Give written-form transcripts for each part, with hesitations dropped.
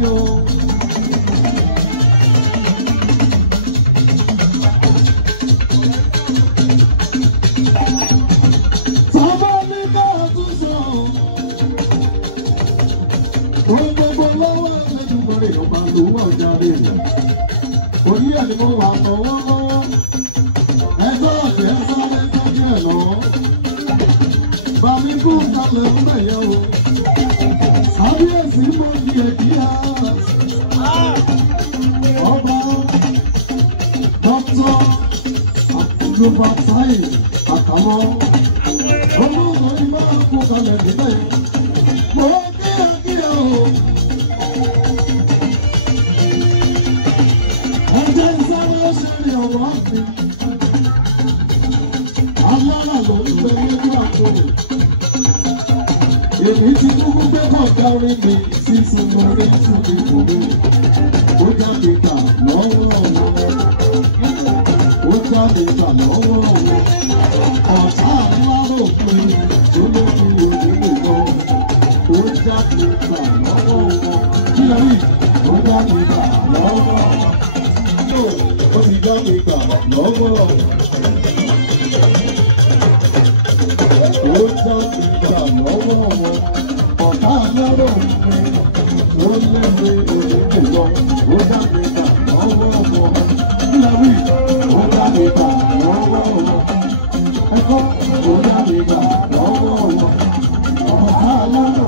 mi o. Sábà ní káàtó sọ. Ohun gbogbo lọ́wọ́ ẹlẹ́dùnmọ́rẹ́ ọba ló wà jáde. Orí ẹ̀ ni mo wà lọ́wọ́lọ́wọ́. Ẹjọ́ ọ̀dẹ̀ sáré tọ́jú ẹ̀ lọ́wọ́. Bàmí kú kalẹ̀ ń bẹ̀yẹ o. Kábíyèsí mo di ẹ̀díyà. Ọba Dr. Abdulfatai Àkàmọ́. Olóòtú ibà kú kalẹ̀ níbẹ̀. Mo kíákíá o. Ẹ̀jẹ̀ sáré ṣẹlẹ̀ ọ̀wá mi. Alára ló ń bẹ nínú àkókò. Èmi ti kúkú pé kọ̀ọ̀dá orí mi sísun lórí ìsúnmi fún mi. Ó jáde gbà lọ́wọ́ wọn. Ó jáde gbà lọ́wọ́ wọn. Ọ̀tá aláró pé olórí òdìbò lọ. Ó jáde gbà lọ́wọ́ wọn. Kí ló rí? Ó jáde gbà lọ́wọ́ wọn. Ó ti jáde gbà lọ́wọ́ wọn. Ó jáde gbà lọ́wọ́ wọn. Ọ̀tá aláró pé olórí òdìbò lọ. Ó jáde gbà lọ́wọ́ wọn. Kí ló rí? Ó jáde gbà lọ́wọ́ wọn. Ẹ̀kọ́ ó jáde gbà lọ́wọ́ wọn. Ọ̀tá aláró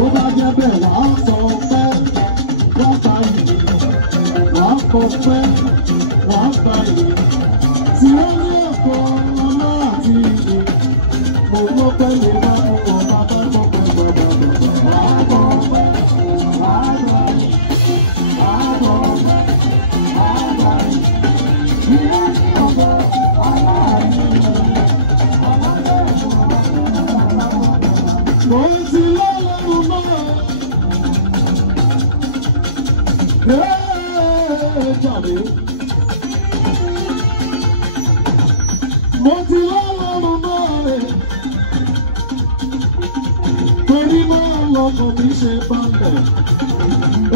ó bá jẹ́ bẹ́ẹ̀ wàá sọ pé wọ́n ta ìlú. Wàá kọ pé wàá gba ìlú. Tí ó ní ẹ̀kọ́ ọlọ́ àti ìlú. Mo gbọ́ pé lè bá fún ọba bá gbọ́ pé gbọ́dọ̀. Wàá kọ pé wàá gba ìlú. Wàá kọ pé wàá gba ìlú. Ìyá ní ọ̀gọ́ aláàánú. Mo ti lọ́lọ́run mọ́. Jàre. Mo ti lọ́lọ́run mọ́ rẹ̀. Torí máa lọ́kọ̀ mi ṣe balẹ̀.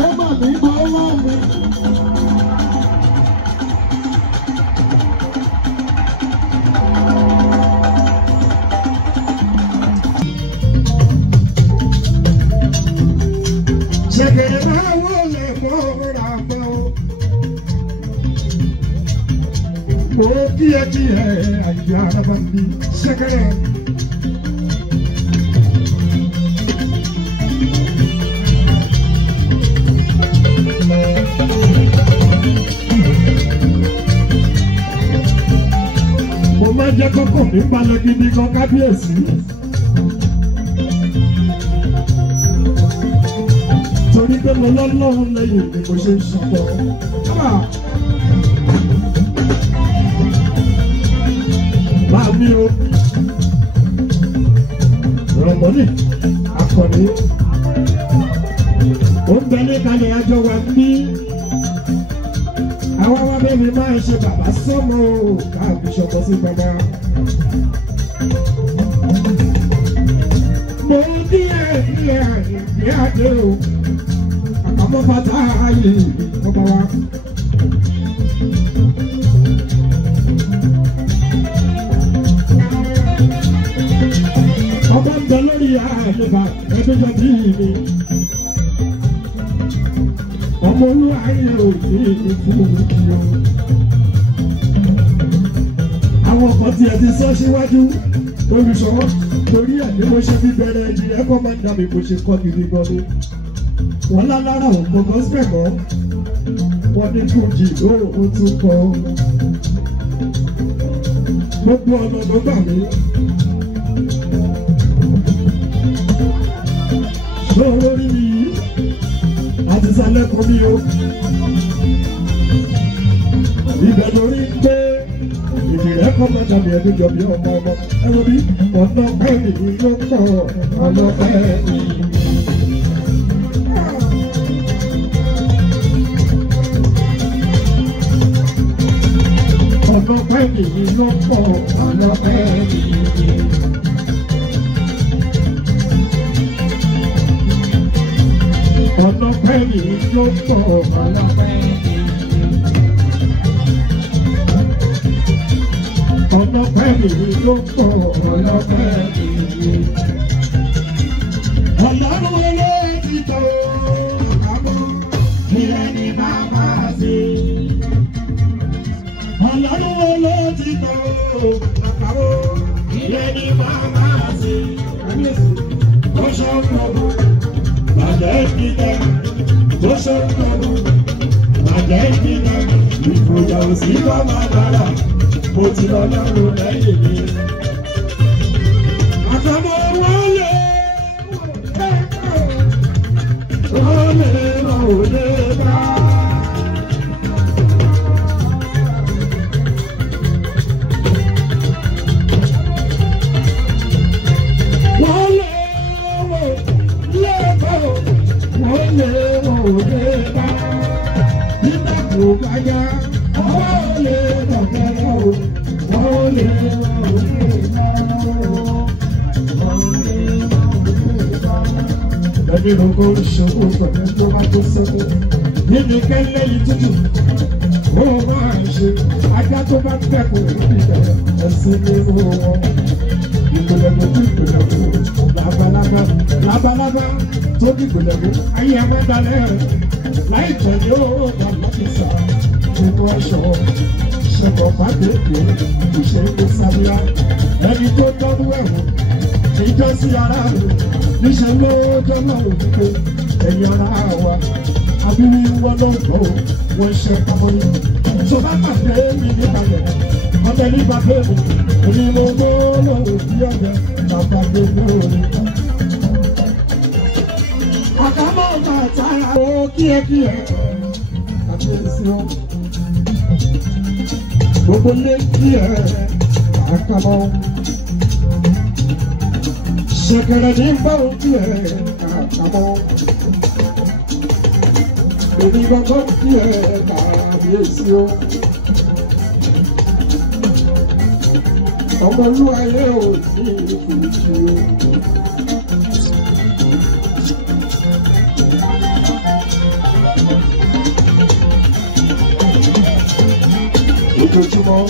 Ẹ mà ní bọ́lá mi. Ṣẹ̀kẹ̀rẹ̀ máa wọlé mọ́ra pẹ́ o. Mo kí ẹ àyà araba ń bí ṣẹ̀kẹ̀rẹ̀. Mo máa jẹ́ kọ́kọ́ mi balẹ̀ gidi gan kábíyèsí. Torí pé mo lọ́lọ́run lẹ́yìn ni mo ṣe ń sọ̀tọ̀. Báàmí o, Rọ̀mọ́nì, Akọ̀ní, ó ń bẹ ní kalẹ̀ àjọ wa bí. Àwọn ọmọ bẹ́ẹ̀ máa ń ṣe bàbá sọ́mọ o, káàbí ṣọ̀tọ̀ sí bàbá. Mo díẹ̀ ní àdé o. Àmọ́ bàtà ayé ọba wa. Ọba ń bẹ lórí àyèbá ẹgbẹ́jọ bí mi. Ọmọ olúwa ayé òní fún òkú o. Àwọn ọkọ̀ tí ẹ ti sọ síwájú olùṣọ́wọ́ torí ẹ̀ ní mo ṣe bí bẹ̀rẹ̀ ẹ̀jì ẹ̀kọ́ máa ń dà mí bó ṣe kọ́ gidi gan ni. Wọ́n lálára òkò gọ́sìpẹ̀ mọ́, wọ́n ní kùjì lóòrùn tún kọ́. Gbogbo ọ̀nà ló gbà mí. Ṣòro rí mi àti sálẹ̀ kan mi o. Ibẹ̀ lórí ń gbé ìdìrẹ́ kọ́ máa dàbí ẹni jọ bí ọmọ ọmọ. Ẹ wo bí ọ̀nà pẹ́ẹ́lì ló pọ̀ ọ̀nà pẹ́ẹ́lì. Ọ̀nà pẹ́ẹ́lì ló pọ̀ ọ̀nà pẹ́ẹ́lì. ọlọ́pẹ́ yìí ló pọ̀ ọlọ́pẹ́ yìí. Ọlọ́pẹ́ yìí ló pọ̀ ọlọ́pẹ́ yìí. Ọlọ́run eléyìí tó àbọ̀ ilẹ̀ ní bàbá sí. Ọlọ́run eléyìí tó àbọ̀ ilẹ̀ ní bàbá sí. Ó ṣe ń lọ́wọ́ bàjẹ́ ìdílé tó ṣe ń lọ́wọ́ bàjẹ́ ìdílé ìfòyà òsì lọ́mọ dára. Mo ti lọ lọ́rùn lẹ́yìn mi. Àtàmọ́ wọ́n lè bá. Nígbà tó bá yá, wọ́n lè dọ̀kẹ́ lọ́wọ́. Ẹbí rogo ṣòwò pẹ̀lú tó bá tó sọ́kò. Níbi kẹ́lẹ́ yìí tútù, ó máa ń ṣe. Ajá tó bá tẹ̀kùn ìbẹ̀rẹ̀ ẹ̀sìn ní wọn. Ìgbòlẹ̀gbò tó ìgbòlẹ̀gbò labalábá tó bí ìgbòlẹ̀gbò ayé ẹ̀wẹ́ dalẹ̀ rẹ̀. Láì tẹ̀lé ó dà láti sà nínú ẹ̀ṣọ́. Ṣẹ̀kọ̀ pàdé pé ìṣèlú sábíà ẹni tó dánú ẹ̀wọ̀n ìjọ sí ara rẹ̀ níṣẹ́ ló jọ́nà òdìgbò ẹ̀yìn ara wa abíwí wọn ló ń bọ̀ wọ́n ṣe pamọ́ yìí. Tó bá pàdé mi níbalẹ̀ ọbẹ̀ nígbà bẹ́ẹ̀ mi mo gbó lọ́wọ́ bí ọ̀dẹ̀ bàbá gbé lóore. Àkàmọ́ ọ̀gá àtàrà ó kíákíá àti èsì ọ̀. Gbogbo lé kí ẹ àkàmọ́. Ṣẹ̀kẹ̀rẹ̀ ní báwo kí ẹ àkàmọ́. Èmi gbọ́dọ̀ kí ẹ kàbíyèsí o. Ọmọlúwayé ò ní ìfìṣe. Ojoojúmọ́.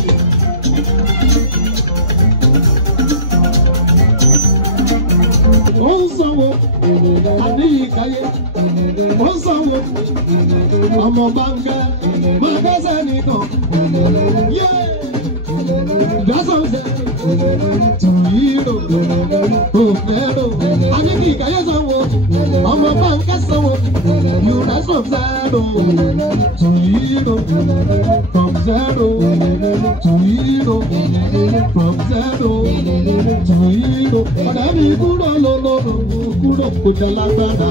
Ó ń sanwó àní ìkáyé. Ó ń sanwó ọmọ báńkẹ́ máa dẹ́sẹ̀ nìkan. Ìdásọ̀nsẹ̀ tùyírò òfẹ́rò. Àní kí ìkáyé sanwó ọmọ báńkẹ́ sanwó. Ìdásọ̀nsẹ̀ tùyírò from zero to hero, from zero to hero. Ọ̀dà mi kúrò lọ́lọ́rọ̀ kúrò kò jẹ́ lágbára.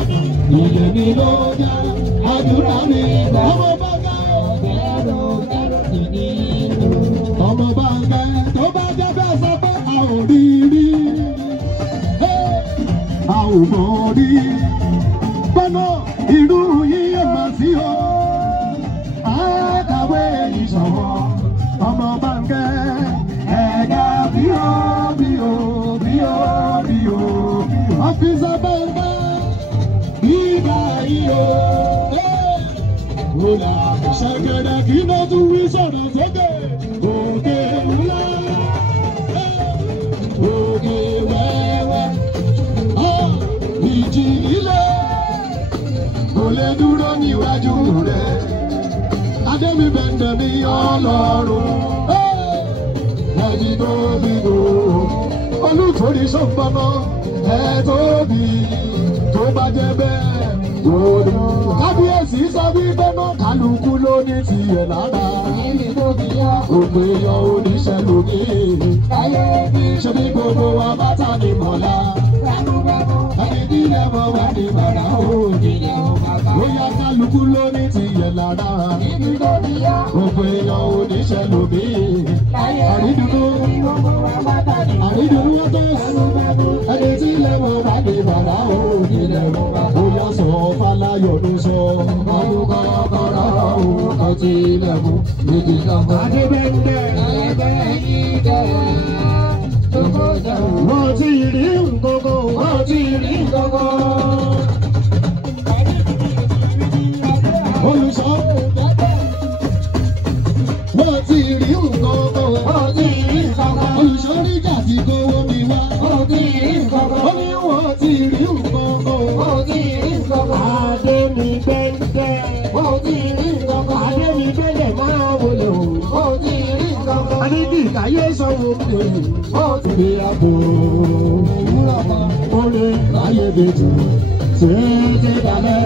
Ìyẹn mi ló yá àdúrà mi. Ọmọ bàgà ọmọ bàgà tó bá jẹ́ bẹ́ẹ̀ sọ pé a ò rí rí. A ò mọ̀ rí. Gbọ́nà irú yíyẹ mà sí o. Àkàwé ìṣòwò ọmọ bàǹkẹ́ ẹ̀ka bíò bíò bíò bíò ọ́fíìsì bàǹkẹ́ bíbá yìí o. Òlà ṣẹ̀kẹ̀rẹ̀ kí ló tún wí sọ̀rọ̀ sókè òkè ńlá òkè wẹ́wẹ́ ìjì ilé kò lè dúró níwájú rẹ̀. Adémi bẹ̀ndẹ̀ mi Ọlọ́run ẹni tó bí o. Olùtòrí sọ̀nbọ̀nà ẹ̀ tóbi tó bá jẹ́ bẹ́ẹ̀ òòlù. Kábíyèsí sọ wípé náà kálukú ló ní tiẹ̀ lára. Òpè yan oníṣẹ́ lómi. Ṣé bí gbogbo wa bá ta ni mọ̀lá? Ẹni tí ilẹ̀ mọ̀ wá ní bàrà òní. Ó yá kálukú ló ní tiẹ̀ lára. Gbogbo èèyàn oníṣẹ́ lómi. Àrídùnú àrídùnú wọ́n tó sùn. Ẹni tí ilẹ̀ mọ̀ wá ní bàrà òní. Ó yá sọ fáláyọ̀ ló sọ. Ọdúnkọ́ kọ́ra orúkọ tí ilẹ̀ mú. Méjì lọ́kọ́. Adébẹ́ndẹ́ wọ́n ti rí nǹkan kan. Wọ́n ti rí nǹkan kan. bí àpò orí láyé bètò tètè dalẹ̀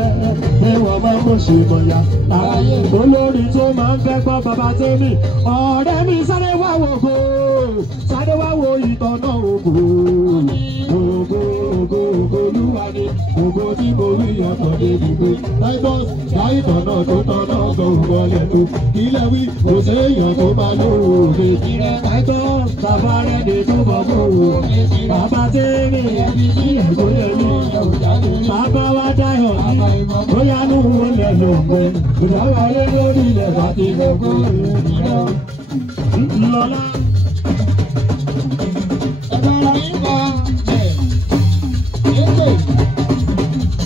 ẹ̀wọ̀n máa ń bó ṣe mọ̀yà láyé olórí tó máa ń fẹ́ gbọ́ bàbá tèmi ọ̀rẹ́ mi sáré wá wò kó sáré wá wo ìtọ́nà ògo ògo ògo ògo olúwa ni ògo tí mo rí ẹ̀kọ́ débi pé láìpọ́s láìtọ̀ náà tó tọ́ náà gbọ́ ògbọ́lẹ̀ tó ilẹ̀ wí kò séèyàn tó máa lóore òde láìpọ́s bàbá rẹ̀ ní tó bọ̀ fún òun bàbá tèmi ẹbí tí ẹ̀kọ́ yẹ ní bàbá wa dáyọ̀ ní bóyá ní òun lẹ̀ ló ń gbé ìdáwọ̀ ayé lórí ilẹ̀ bá ti gbogbo lọ́lá.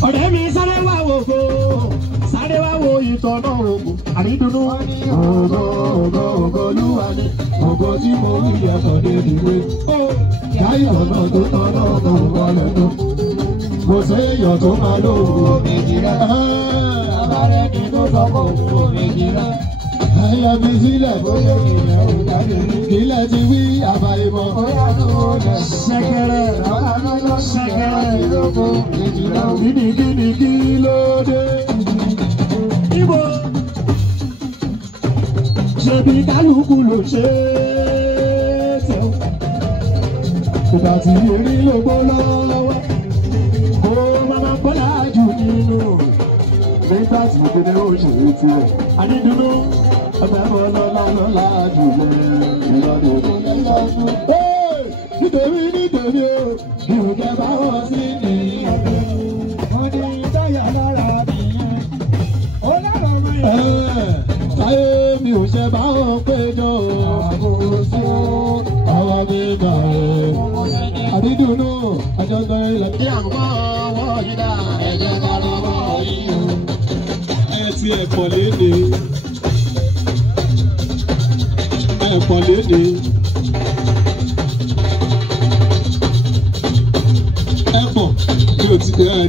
Ọ̀rẹ́ mi sáré wá wo go sáré wá wo ìtọ́nà ògo àrídùnnú ògo ògo ògo olúwa ni ògo tí mo rí ẹ̀kọ́ débi pé láyọ̀ náà tó tọ́nà ògo wọlé tó kò séèyàn tó máa lò ó méjì rẹ̀ abárẹ́ ni tó sọ kó ó méjì rẹ̀ ẹ̀yà mi sílẹ̀ bóyá ìrẹ̀ ò jáde ilẹ̀ ti wí àbáyébọ̀ ṣẹ̀kẹ̀rẹ̀ ṣẹ̀kẹ̀rẹ̀ gidigidi kí ló dé ibo ṣebí kálukú ló ṣe é tẹ̀ ìgbà tí erí ló gbó lọ́wọ́ kó máma bọ́lá jù nínú nígbà tí ìdílé ó ṣe é tirẹ̀ àdídúró ọgbà ẹ̀rọ lọ́lá jù lẹ́yìn nítorí nítorí o ìrùkẹ́ bá wọ́n sí ní ọdún wọn ní táyà lára nìyẹn ó lára rẹ̀ táyé mi ò ṣe bá wọn péjọ àkóso àwọn mi gbà ẹ̀ àdídúró àjọgbọ́ ilẹ̀ kí àwọn ọwọ́ yìí dá ẹ̀jẹ̀ ká lọ́wọ́ yìí o. ẹ ti ẹ̀kọ́ léde ẹ̀kọ́ léde.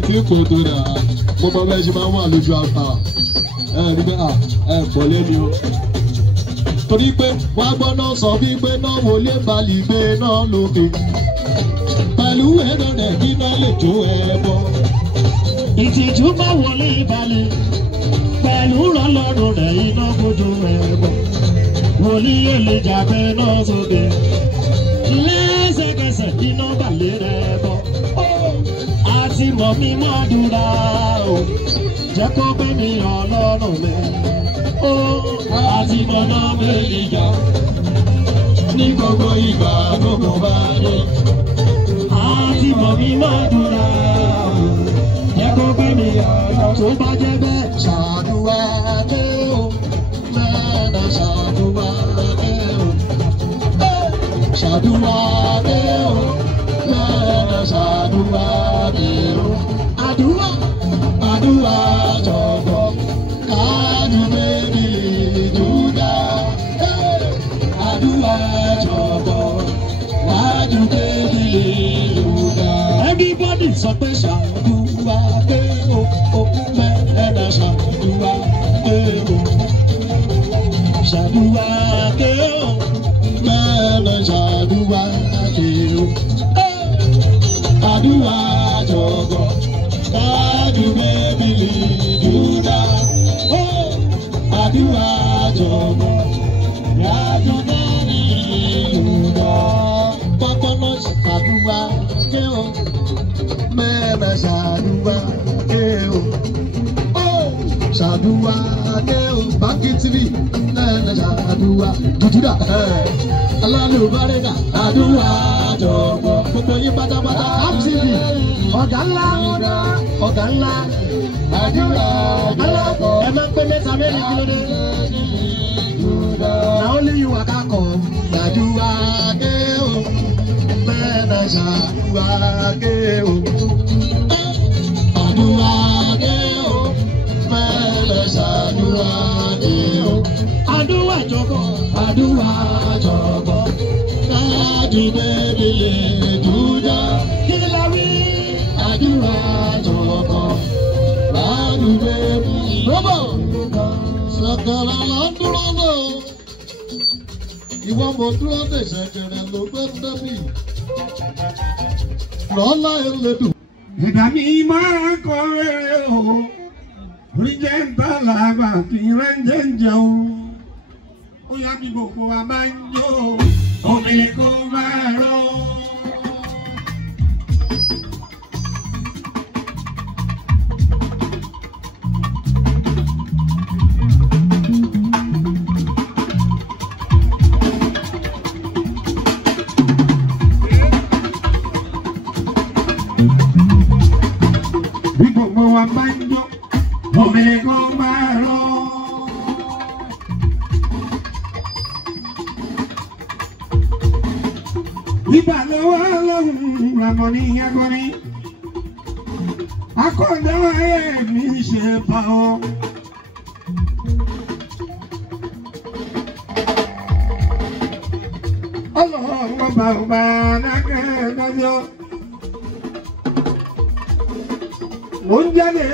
Tí kò tó dà mo bá bẹ́ẹ̀ ṣe máa ń wà lójú àgbà nígbà pọ̀ lẹ́ni o. Torí pé wá gbọ́ náà sọ wípé náà wọlé balì gbé náà lókè. Pẹ̀lú ẹ̀rọ rẹ̀ kí náà lè jó ẹbọ. Ìtìjú bá wọlé balẹ̀ pẹ̀lú rọlọ́run rẹ̀ iná kojú ẹbọ. Wòlíì èlé jàgbẹ́ náà sókè. Lẹ́sẹ̀kẹsẹ̀ iná balẹ̀ rẹ̀ bọ̀. Àti mọ̀ mi máa dúra o, jẹ́ kó gbé mi ọlọ́run mi. Àti mọ̀ náà méjì jà ní gbogbo ìgbà gbogbo bá dé. Àti mọ̀ mi máa dúra o, jẹ́ kó gbé mi ọlọ́run. Tó bá jẹ́ bẹ́ẹ̀ ṣàdúrà dé o, mẹ́ta ṣàdúrà dé o, ṣàdúrà dé o, mẹ́ta ṣàdúrà dé o. Àdúrà àdúrà jọ̀gbọ́ káàdùn méjì júdà. Àdúrà jọ̀gbọ́ káàdùn méjì júdà. Everybody sọ pé ṣàdúrà dé o, mẹ́ta ṣàdúrà dé o. Ṣàdúrà dé o, mẹ́ta ṣàdúrà dé o. Àdúrà jọ̀gbọ́ káàdùn méjì júdà. Àdúrà jọ̀gbọ́ káàdùn méjì júdà. Pápá náà ṣàdúrà dé o, mẹ́ta ṣàdúrà dé o. Ṣàdúrà dé o, Báńkì TV mẹ́ta ṣàdúrà jùjúdà. Alálùbáríkà àdúrà jọ̀gbọ́ gbogbo yín pátápátá. AppTV ọ̀gá ńlá ọ̀gá ńlá àdúrà jọ̀gbọ́. Ẹ máa ń pè mẹ́ta mẹ́rin kí ló dé. Na only you waka come. Àdúrà dé o, mẹ́ta ṣàdúrà dé o. Àdúrà dé o, mẹ́ta ṣàdúrà dé o. Àdúrà jọ̀gbọ́ àdúrà jọ̀gbọ́ káàdì bẹ́ẹ̀ni lè dúdà. Kí la wí? Àdúrà jọ̀gbọ́ káàdì bẹ́ẹ̀ni lọ́bọ̀. Ṣẹ̀kẹ̀rẹ̀ là ń dúró náà. Ìwọ mo dúró dè ṣẹ̀kẹ̀rẹ̀ ló gbé débi. lọ́lá ẹlẹ́dùn. Ẹ̀dá mi máa kọ rere o, oríjẹ́ ń tà lábà kí rẹ́ńjẹ́ ń jẹun. Ó yá bí gbogbo wa máa ń jó, omi kò máa rọ. Bí gbogbo wa máa ń jó, omi kò máa rọ. Ìgbà lọ́wọ́ lọ́hùn làmọ́ ní akọni. Akọ̀dá ẹ̀ mi ṣe bá ọ. Ọlọ́run ọba ọba dákẹ́ dájọ́. Mo ń jáde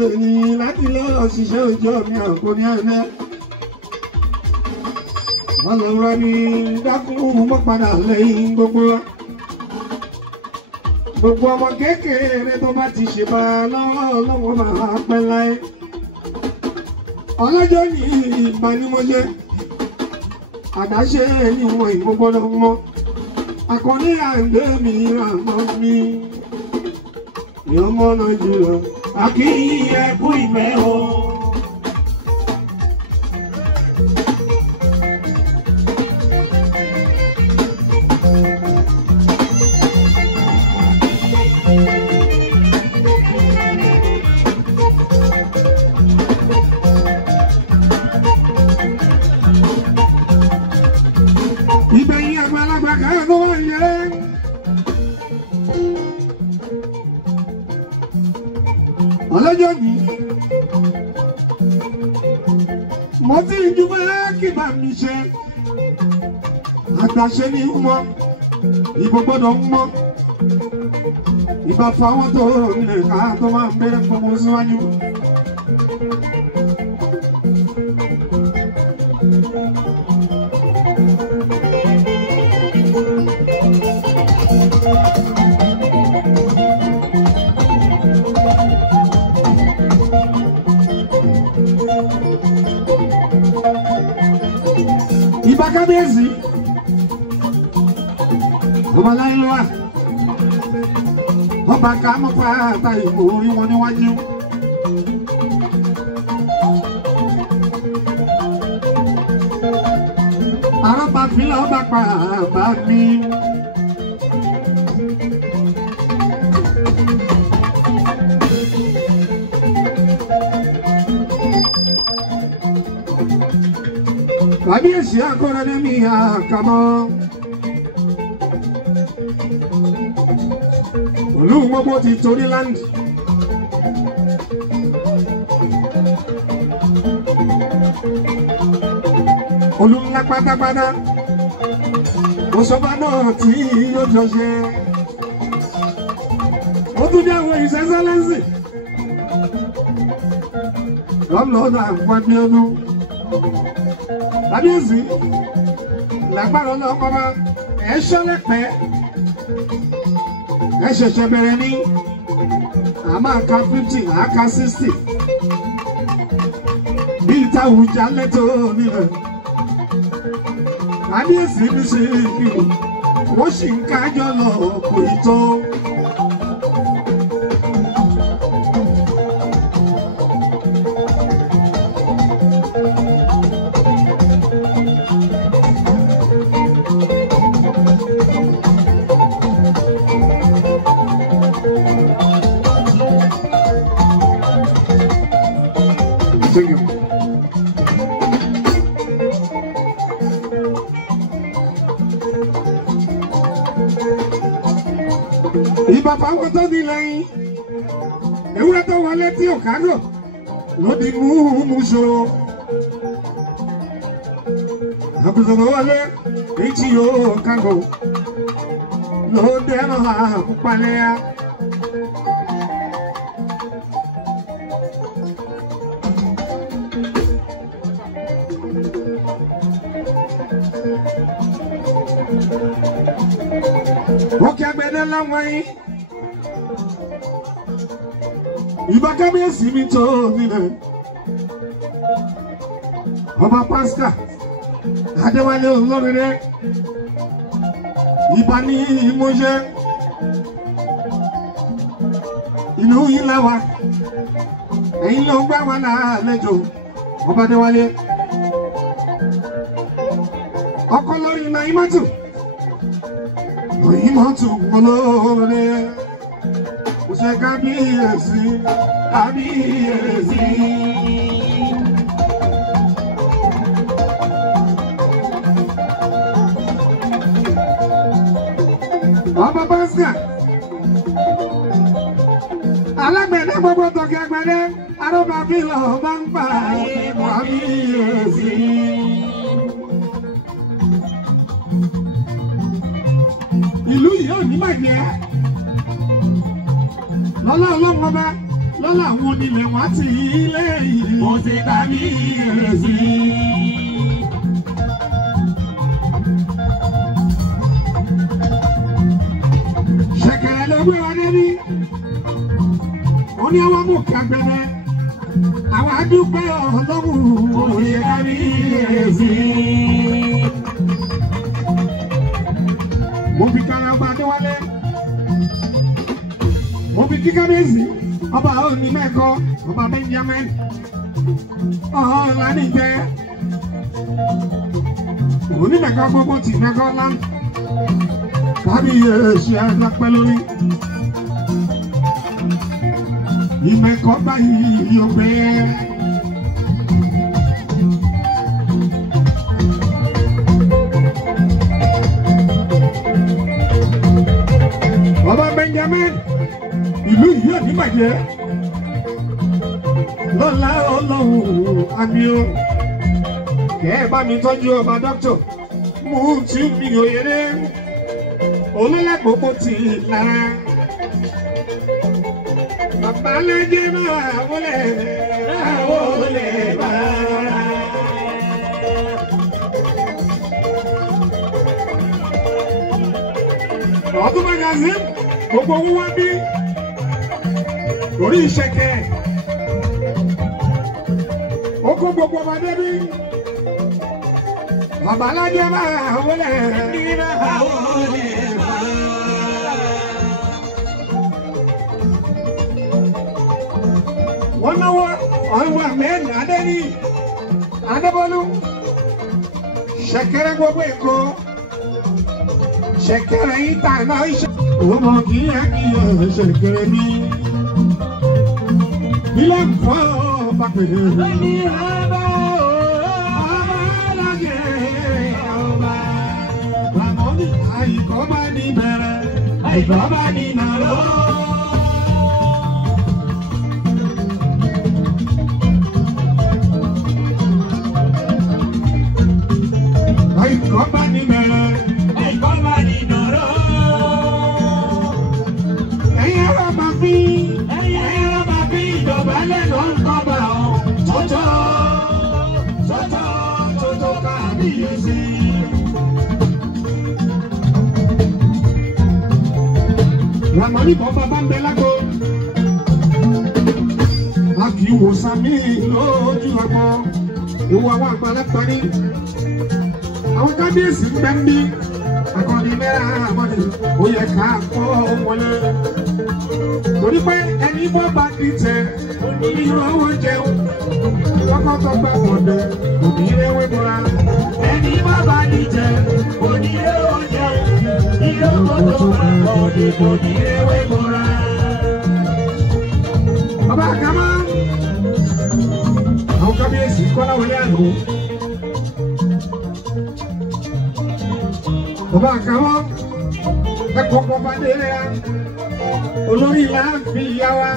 lónìí láti lọ ṣiṣẹ́ òjò mi àkóní àná. Wọ́n lọ rọ ní dákún mọ́ padà lẹ́yìn gbogbo wa. Gbogbo ọmọ kékeré tó bá ti ṣe bá lọ́wọ́ máa pẹ́ láyé. Ọlọ́jọ́ ní ìgbà ni mo ṣe. Àdáṣe ni wọ́n ìmọ̀ gbọ́dọ̀ mọ́. Àkọ́ní àgbẹ̀ mi àmọ́ mi. Ìyọ́mọ́ Nàìjíríà, àkíyí ẹkú ìfẹ́ o. Ìgbẹ̀yìn àgbàlagbà kan tó wà yẹn. Ọlọ́jọ́ ní mo ti ń ju bẹ́ẹ̀ kí bá mi ṣe. Àgbàṣe ni mọ́, ìbò gbọ́dọ̀ mọ́. Ìbá fáwọn tó nílẹ̀ ká tó máa ń bẹ̀rẹ̀ fọmọ síwájú. Ìbá kábíyèsí, ọba láìlọ́wà, ọba ká mọ́ pàtà ìbò orí wọn níwájú. Àrọ́bà fílà ọba pàbá ní. Kábíyèsí akọ́rẹ́ ní mi àkàmọ́. Olú gbogbo ti torí láńdì. Olú ńlá pátápátá. Òṣùpá náà tí yóò jọ ṣe. Ó tún jẹ́ àwọn ìṣẹ́sẹ́lẹ́sì. Lọ́lọ́dà pàdé ọdún. Kábíyèsí lágbára ọlọ́kọ́ bá ẹ ṣọ́lẹ́pẹ́ ẹ ṣẹ̀ṣẹ̀ bẹ̀rẹ̀ ní àmà ká 50 àká 60 bí ìtawù jalè tó nílẹ̀. Kábíyèsí ní ṣe ìkìlọ̀ wọ́n sì ń kájọ lọ kò ì tó. Ìbá fáwọn tó ní lẹ́yìn ewúrẹ́ tó wọlé tí ò kárò ló di mú ṣòro. Àbùsùn tó wọlé èyí yóò kárò ló dẹ́nu àpalẹ̀ ya. Òkè Àgbẹ̀dẹ láwọn yín. Ìbà kábíyèsí mi tó nílẹ̀. Ọba Pascal Adéwálé Olórere. Ìbà ní Ìmọ̀ṣẹ́. Ìlú yìí láwa. Ẹ̀yin ló ń gbà wá lálejò. Ọba Adéwálé. Ọkọ lórí Nàìmọ́tò. Nàìmọ́tò Olórere. Ó ṣe kábíyèsí, kábíyèsí. Ọba Pascal Alágbẹ̀dẹ gbogbo tọkẹ Àgbẹ̀dẹ arọ́bà bílọ̀ bá ń pa kábíyèsí. Ìlú yìí ò ní bàjẹ́ lọ́lá ọlọ́run ọba lọ́lá àwọn onílẹ̀ wá ti ilé yìí. Ó ṣe kábíyèsí. Ṣẹ̀kẹ̀rẹ̀ ló gbé wa débi. Ó ní àwọn Òkè Àgbẹ̀dẹ. Àwọn adúpẹ́ ọlọ́run. Ó ṣe kábíyèsí. Mo fi kára ọba Adéwálé. Mo fi kí kábíyèsí. Ọba òní mẹ́kọ. Ọba Benjamin. Ọ̀lànìjẹ́. Òní mẹ́kọ gbogbo tì mẹ́kọ lá. Kábíyèsí alápẹ́ lórí. Ìmẹ̀kọ báyìí yóò gbé. Ọba Benjamin, ìlú yìí ò ní bàjẹ́. Lọ́lá ọlọ́run àmì o. Kẹ́ ẹ bá mi tọ́jú ọba dọ́kítọ̀. Mú tí mi ò yẹrẹ. Olólẹ́gbòpó ti lára. Bàbá lẹ́jẹ̀ máa wọlé. Àwọn olè máa. Ọdún magazine gbogbo owó wá bí. Orí ìṣẹ̀kẹ̀. Ó kó gbogbo ọmọdé bí. Bàbá lẹ́jẹ̀ máa wọlé. Àwọn olè máa. Wọ́n náwó ọ̀rọ̀ mẹ́rin Adéní Adébọ́lú Ṣẹ̀kẹ̀rẹ̀ gbogbo Èkó Ṣẹ̀kẹ̀rẹ̀ yìí tà náà iṣẹ́. Ọmọ kíákíá Ṣẹ̀kẹ̀rẹ̀ mi ilé ẹ̀kọ́ pàtẹ́kì. Lẹ́ni ọba alágẹ̀ ọba àmọ́ ní àìkọ́ bá ní bẹ̀rẹ̀ àìkọ́ bá ní nàró. Àìkọ́ bá ní bẹ̀rẹ̀ àìkọ́ bá ní nàró. Ẹ̀yin ará máa fi ìjọba lẹ́nu ọ̀nkọ́ba ọ̀ tọ́tọ́ kábíyèsí. Ramoni bọ́ba bá ń bẹ lágbo. A kì í wo sami lójú ọgbọ́. Ìwọ àwọn àgbàlagbà ní. Àwọn kábíyèsí ń bẹ ń bí. Akọni mẹ́ra àmọ́ni ó yẹ ká kọ́ wọlé. Torí pé ẹni bọ́ bá ti tẹ̀ nínú owó jẹun. Lọ́kọ́ tó gbà wọ̀dẹ̀ òbí rẹwé bọ́ra. Ẹni bọ́ bá ti tẹ̀ òní rẹwé jẹun. Ilé owó tó gbà wọ̀dẹ̀ òbí rẹwé bọ́ra. Bàbá àkàmá. Àwọn kábíyèsí kọ́lá wọlé àná. Bàbá àkàmá. Ẹ̀kọ́ pọ̀pá délé ya. Olórí là ń fi ìyá wa.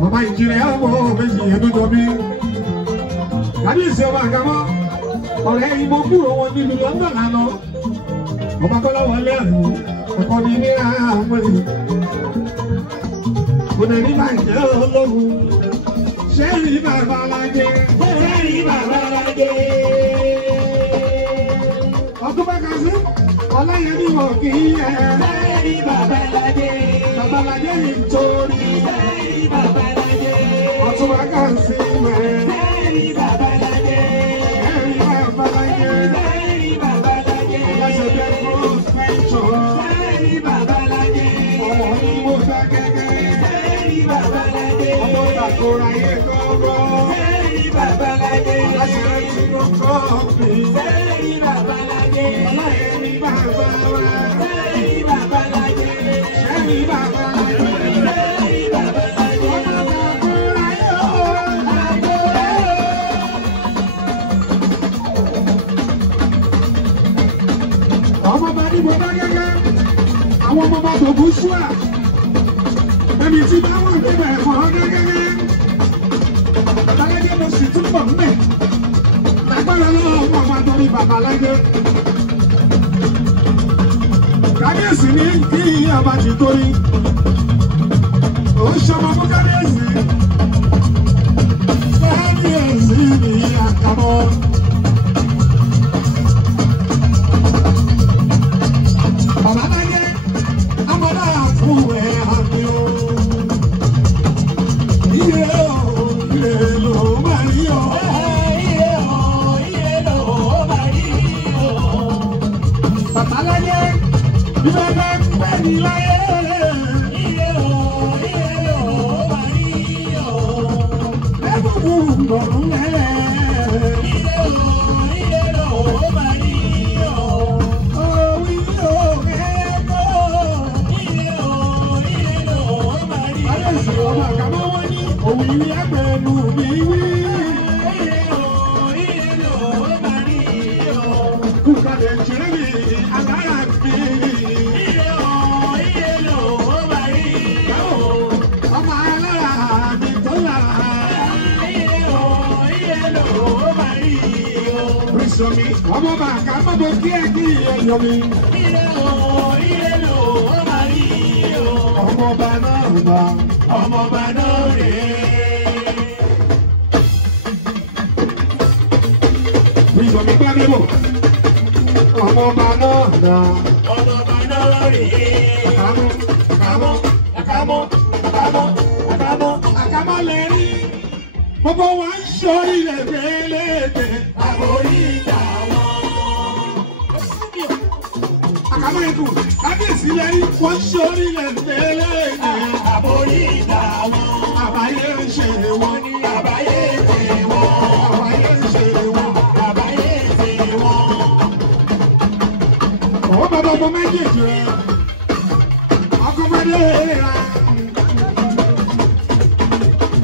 Bàbá ìjìnlẹ̀ ọmọ méjì ẹ̀dùn jọ bí. Kábíyèsí ọba àkàmá. Ọ̀rẹ́ ìmọ̀ kúrò wọn nínú London lánàá. Ọba kọ́lá wọlé àná. Ẹ̀kọ́ ní ilé àwọn ènìyàn. Kò dẹ̀ ní bàjẹ́ olóhùn. Ṣé rí bàbá alájẹ? Ṣé rí bàbá alájẹ? Ọdún bá kà sí. Ọláyẹmí mo kì í yẹ. Bẹ́ẹ̀ni Babaládé. Babaládé nítorí. Bẹ́ẹ̀ni Babaládé. Ọ̀túnba kan sí mẹ́. Bẹ́ẹ̀ni Babaládé. Bẹ́ẹ̀ni Babaládé. Bẹ́ẹ̀ni Babaládé. Ọlọ́sẹ̀dẹ̀ fún fẹ́ńtọ̀. Bẹ́ẹ̀ni Babaládé. Ọmọ ìwò dá gẹ́gẹ́. Bẹ́ẹ̀ni Babaládé. Ọmọ ìdàkọ̀rọ̀ ayé gbọ́ngbọ́. Bẹ́ẹ̀ni Babaládé. Ọlọ́sẹ̀dẹ̀ tí mo kọ́ mi. Bẹ́ẹ̀ni Babaládé. Ọláyẹmí bàbá wa. Bẹ́ẹ̀ni Babaládé. Ṣẹ́ni bàbá wa. Bẹ́ẹ̀ni Babaládé. Ọmọ bá ní bọ́bá gẹ́gẹ́, àwọn ọmọ bá tó bú ṣúà, ẹni tí bá wà níbẹ̀ mọ́ gẹ́gẹ́. Babaládé ló sì túbọ̀ ń bẹ̀, lágbára lọ́wọ́ ọmọ bá torí Babaládé. Kábíyèsí ní kí ọba ti torí, ó ṣọmọ fún kábíyèsí. Kábíyèsí ní àkàmọ́. Babaládé, amọ̀dá fún ẹ̀ àmì o. Iye o, iye ló máa rí o. Iye o, iye ló máa rí o. Babaládé, bí wọ́n bá pẹ́ ní láyé. Iye o, iye ló máa rí o. Lẹ́bùbù gbọ̀rún lẹ́lẹ̀. Iye o, iye ló máa rí o. Òwì ní agbẹ̀nu mi wí. Iye o, iye ló máa rí o. Kúkàlẹ̀ jẹ́ mi, alára mi. Iye o, iye ló máa rí o. Ọmọ alára mi tó lára. Iye o, iye ló máa rí o. Rísọ mi, ọmọ bàkà mọ́bọ̀ kí ẹ kí ẹyọ mi. Iye o, iye ló máa rí o. Ọmọ ọba náà bá. Ọmọ ọba náà rè é. Ìgbọ̀n mi gbá mímọ̀. Ọmọ ọba náà nà. Ọmọ ọba náà rè é. Àkámọ́, àkámọ́, àkámọ́, àkámọ́, àkámọ́ lè rí. Gbogbo wa ń ṣọ́ ilẹ̀ gbẹ́lẹ́dẹ̀. Àbórí ìjà wọn. Àkámọ́ yẹn kù. Kábíyèsí lè rí. Wọ́n ń ṣọ́ ilẹ̀ gbẹ́lẹ́dẹ̀. Àbórí ìjà wọn. Àbáyé ń ṣe wọn ní àbáyé ṣe wọn. Àbáyé ń ṣe wọn. Àbáyé ṣe wọn. Ọwọ́ bàbá ọmọ méjèèjì rẹ̀. Ọkọ̀ fẹ́lẹ́ ra.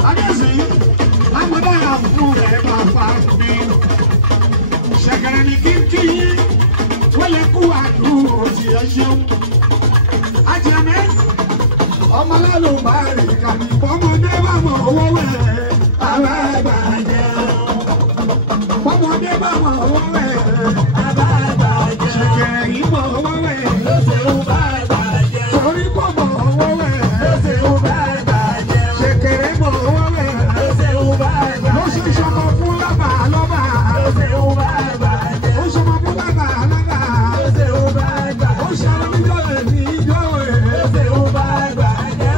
Kábíyèsí, lágbọ́dá fún rẹ̀ bàbá mi. Ṣẹ̀kẹ̀rẹ̀ ní kíkí wọ́n lè kú àdúró tí ẹ ṣeun. Ajẹ́mẹ́. Ọmọ lálọ́ bá rí kàní fọmọdé bá mọ owó wẹ̀ àbábàjẹ́. Fọmọdé bá mọ owó wẹ̀ àbábàjẹ́. Ṣẹ̀kẹ̀rẹ̀ yìí mọ owó wẹ̀ lóṣè ó bá bàjẹ́. Torí kò mọ owó wẹ̀ lóṣè ó bá bàjẹ́. Ṣẹ̀kẹ̀rẹ̀ mọ owó wẹ̀ lóṣè ó bá bàjẹ́. Ló ṣe ṣọmọ fún lábà lọ́bà lóṣè ó bá bàjẹ́. Ó ṣọmọ fún lábà lọ́bà lóṣè ó bá bàjẹ́. Ó ṣọmọ níjọ́ ẹ̀ ní ìjọ́ ẹ̀ lóṣè ó bá bàjẹ́.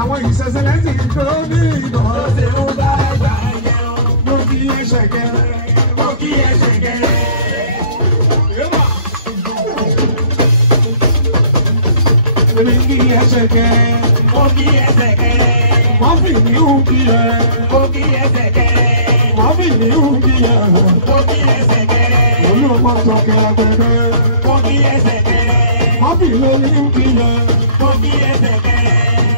Àwọn ìṣẹ̀ṣẹ̀lẹ́sì tó ní ìbọn. Ó ṣe ń bá ẹgbà ẹ̀jẹ̀ o. Mo kí ẹ ṣẹ̀kẹ̀rẹ̀. Mo kí ẹ ṣẹ̀kẹ̀rẹ̀. Èmi kí ẹ ṣẹ̀kẹ̀rẹ̀. Mo kí ẹ ṣẹ̀kẹ̀rẹ̀. Mọ́fì ní ń kí ẹ. Mo kí ẹ ṣẹ̀kẹ̀rẹ̀. Mọ́fì ní ń kí ẹ. Mo kí ẹ ṣẹ̀kẹ̀rẹ̀. Olúmọ tọkẹ agbẹ̀dẹ. Mo kí ẹ ṣẹ̀kẹ̀rẹ̀. Mọ́fì ló ní ń kí ẹ. Mo kí ẹ ṣẹ̀kẹ̀rẹ̀.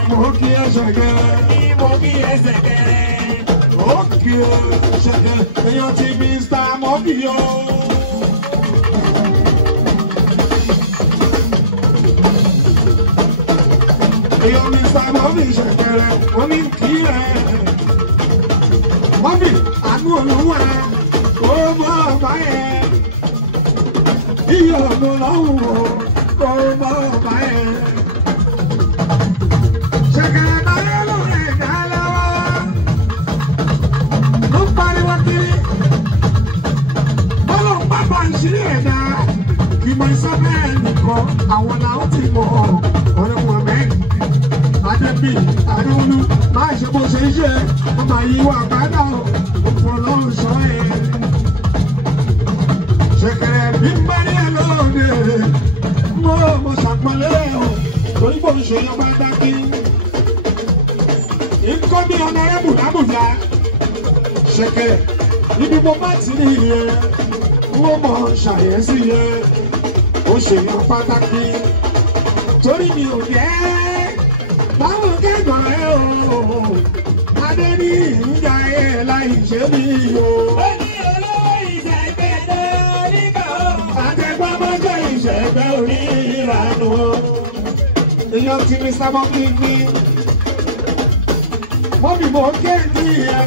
Mo kí ẹ ṣẹ̀kẹ̀rẹ̀. Mo kí ẹ ṣẹ̀kẹ̀rẹ̀. Mo kí ẹ ṣẹ̀kẹ̀rẹ̀. Èèyàn ti Mr. Mọ́fì o. Èèyàn Mr. Mọ́fì ṣẹ̀kẹ̀rẹ̀. Mo ní kí ẹ. Mọ́fì àánú olúwa ó mọ ọba yẹn. Iyọ̀ mo lọ́wọ́ ó mọ ọba yẹn. Ìmọ̀ ìsá àwọn làwọn ti mọ̀ ọ̀rẹ́ wọn mẹ́rin. Adébí Adéolú máa ṣe bó ṣe ń ṣe ọmọ yìí wà padà òfò lọ́rùn sọ ẹ̀. Ṣẹ̀kẹ̀rẹ̀ bí ń bá ní ẹ lóde mo ṣàpọ̀lẹ́ o torí bó ń ṣe yan bá dákí. Nǹkan bí ọ̀nàrẹ́bù lábùjá Ṣẹ̀kẹ̀rẹ̀ níbi mo bá ti ní ìyẹn wọ́n mọ̀ ṣàyẹ̀sí yẹn ó ṣe yan pàtàkì torí mi ò jẹ́ báwo kẹ́gbọ̀n rẹ o adé ní ìjà ẹ̀ láì ṣe mí o. Ó ní olówó ìṣẹ̀gbẹ́ tó nígbà ó. Àtẹ̀gbọ́mọjọ́ ìṣẹ̀gbẹ́ orí ìlànà o. Èèyàn ti ní sábọ́kì ní. Wọ́n bí mo kéèdì ẹ̀.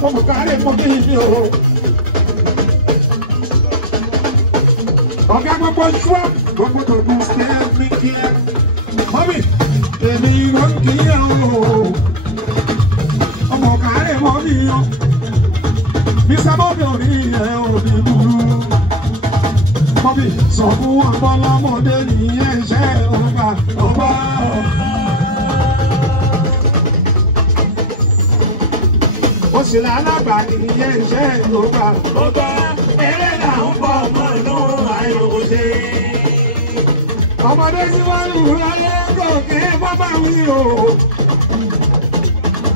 Wọ́n mú kárí mọ́ kí ní o. Ọ̀gá gbogbo ṣúà gbogbo tó dùn stẹ́ẹ̀mì kí ẹ. Mọ́mí, èmi ló ń kí ẹ o. Ọmọ kárí mọ́ mi yan. Bí sábọ́kì orí ẹ̀ ò ní burú. Mọ́mí, sọ fún wọn bọ́lọ́mọdé nìyẹn ṣẹ́ ọ̀gá ọ̀gbá. Ó sì lálábà nìyẹn ṣẹ́ ọ̀gá Ọba eré là ń bọ̀ ọmọ inú àìròṣe. ọmọdé tí wọ́n lù láyé gòkè bábà wí o.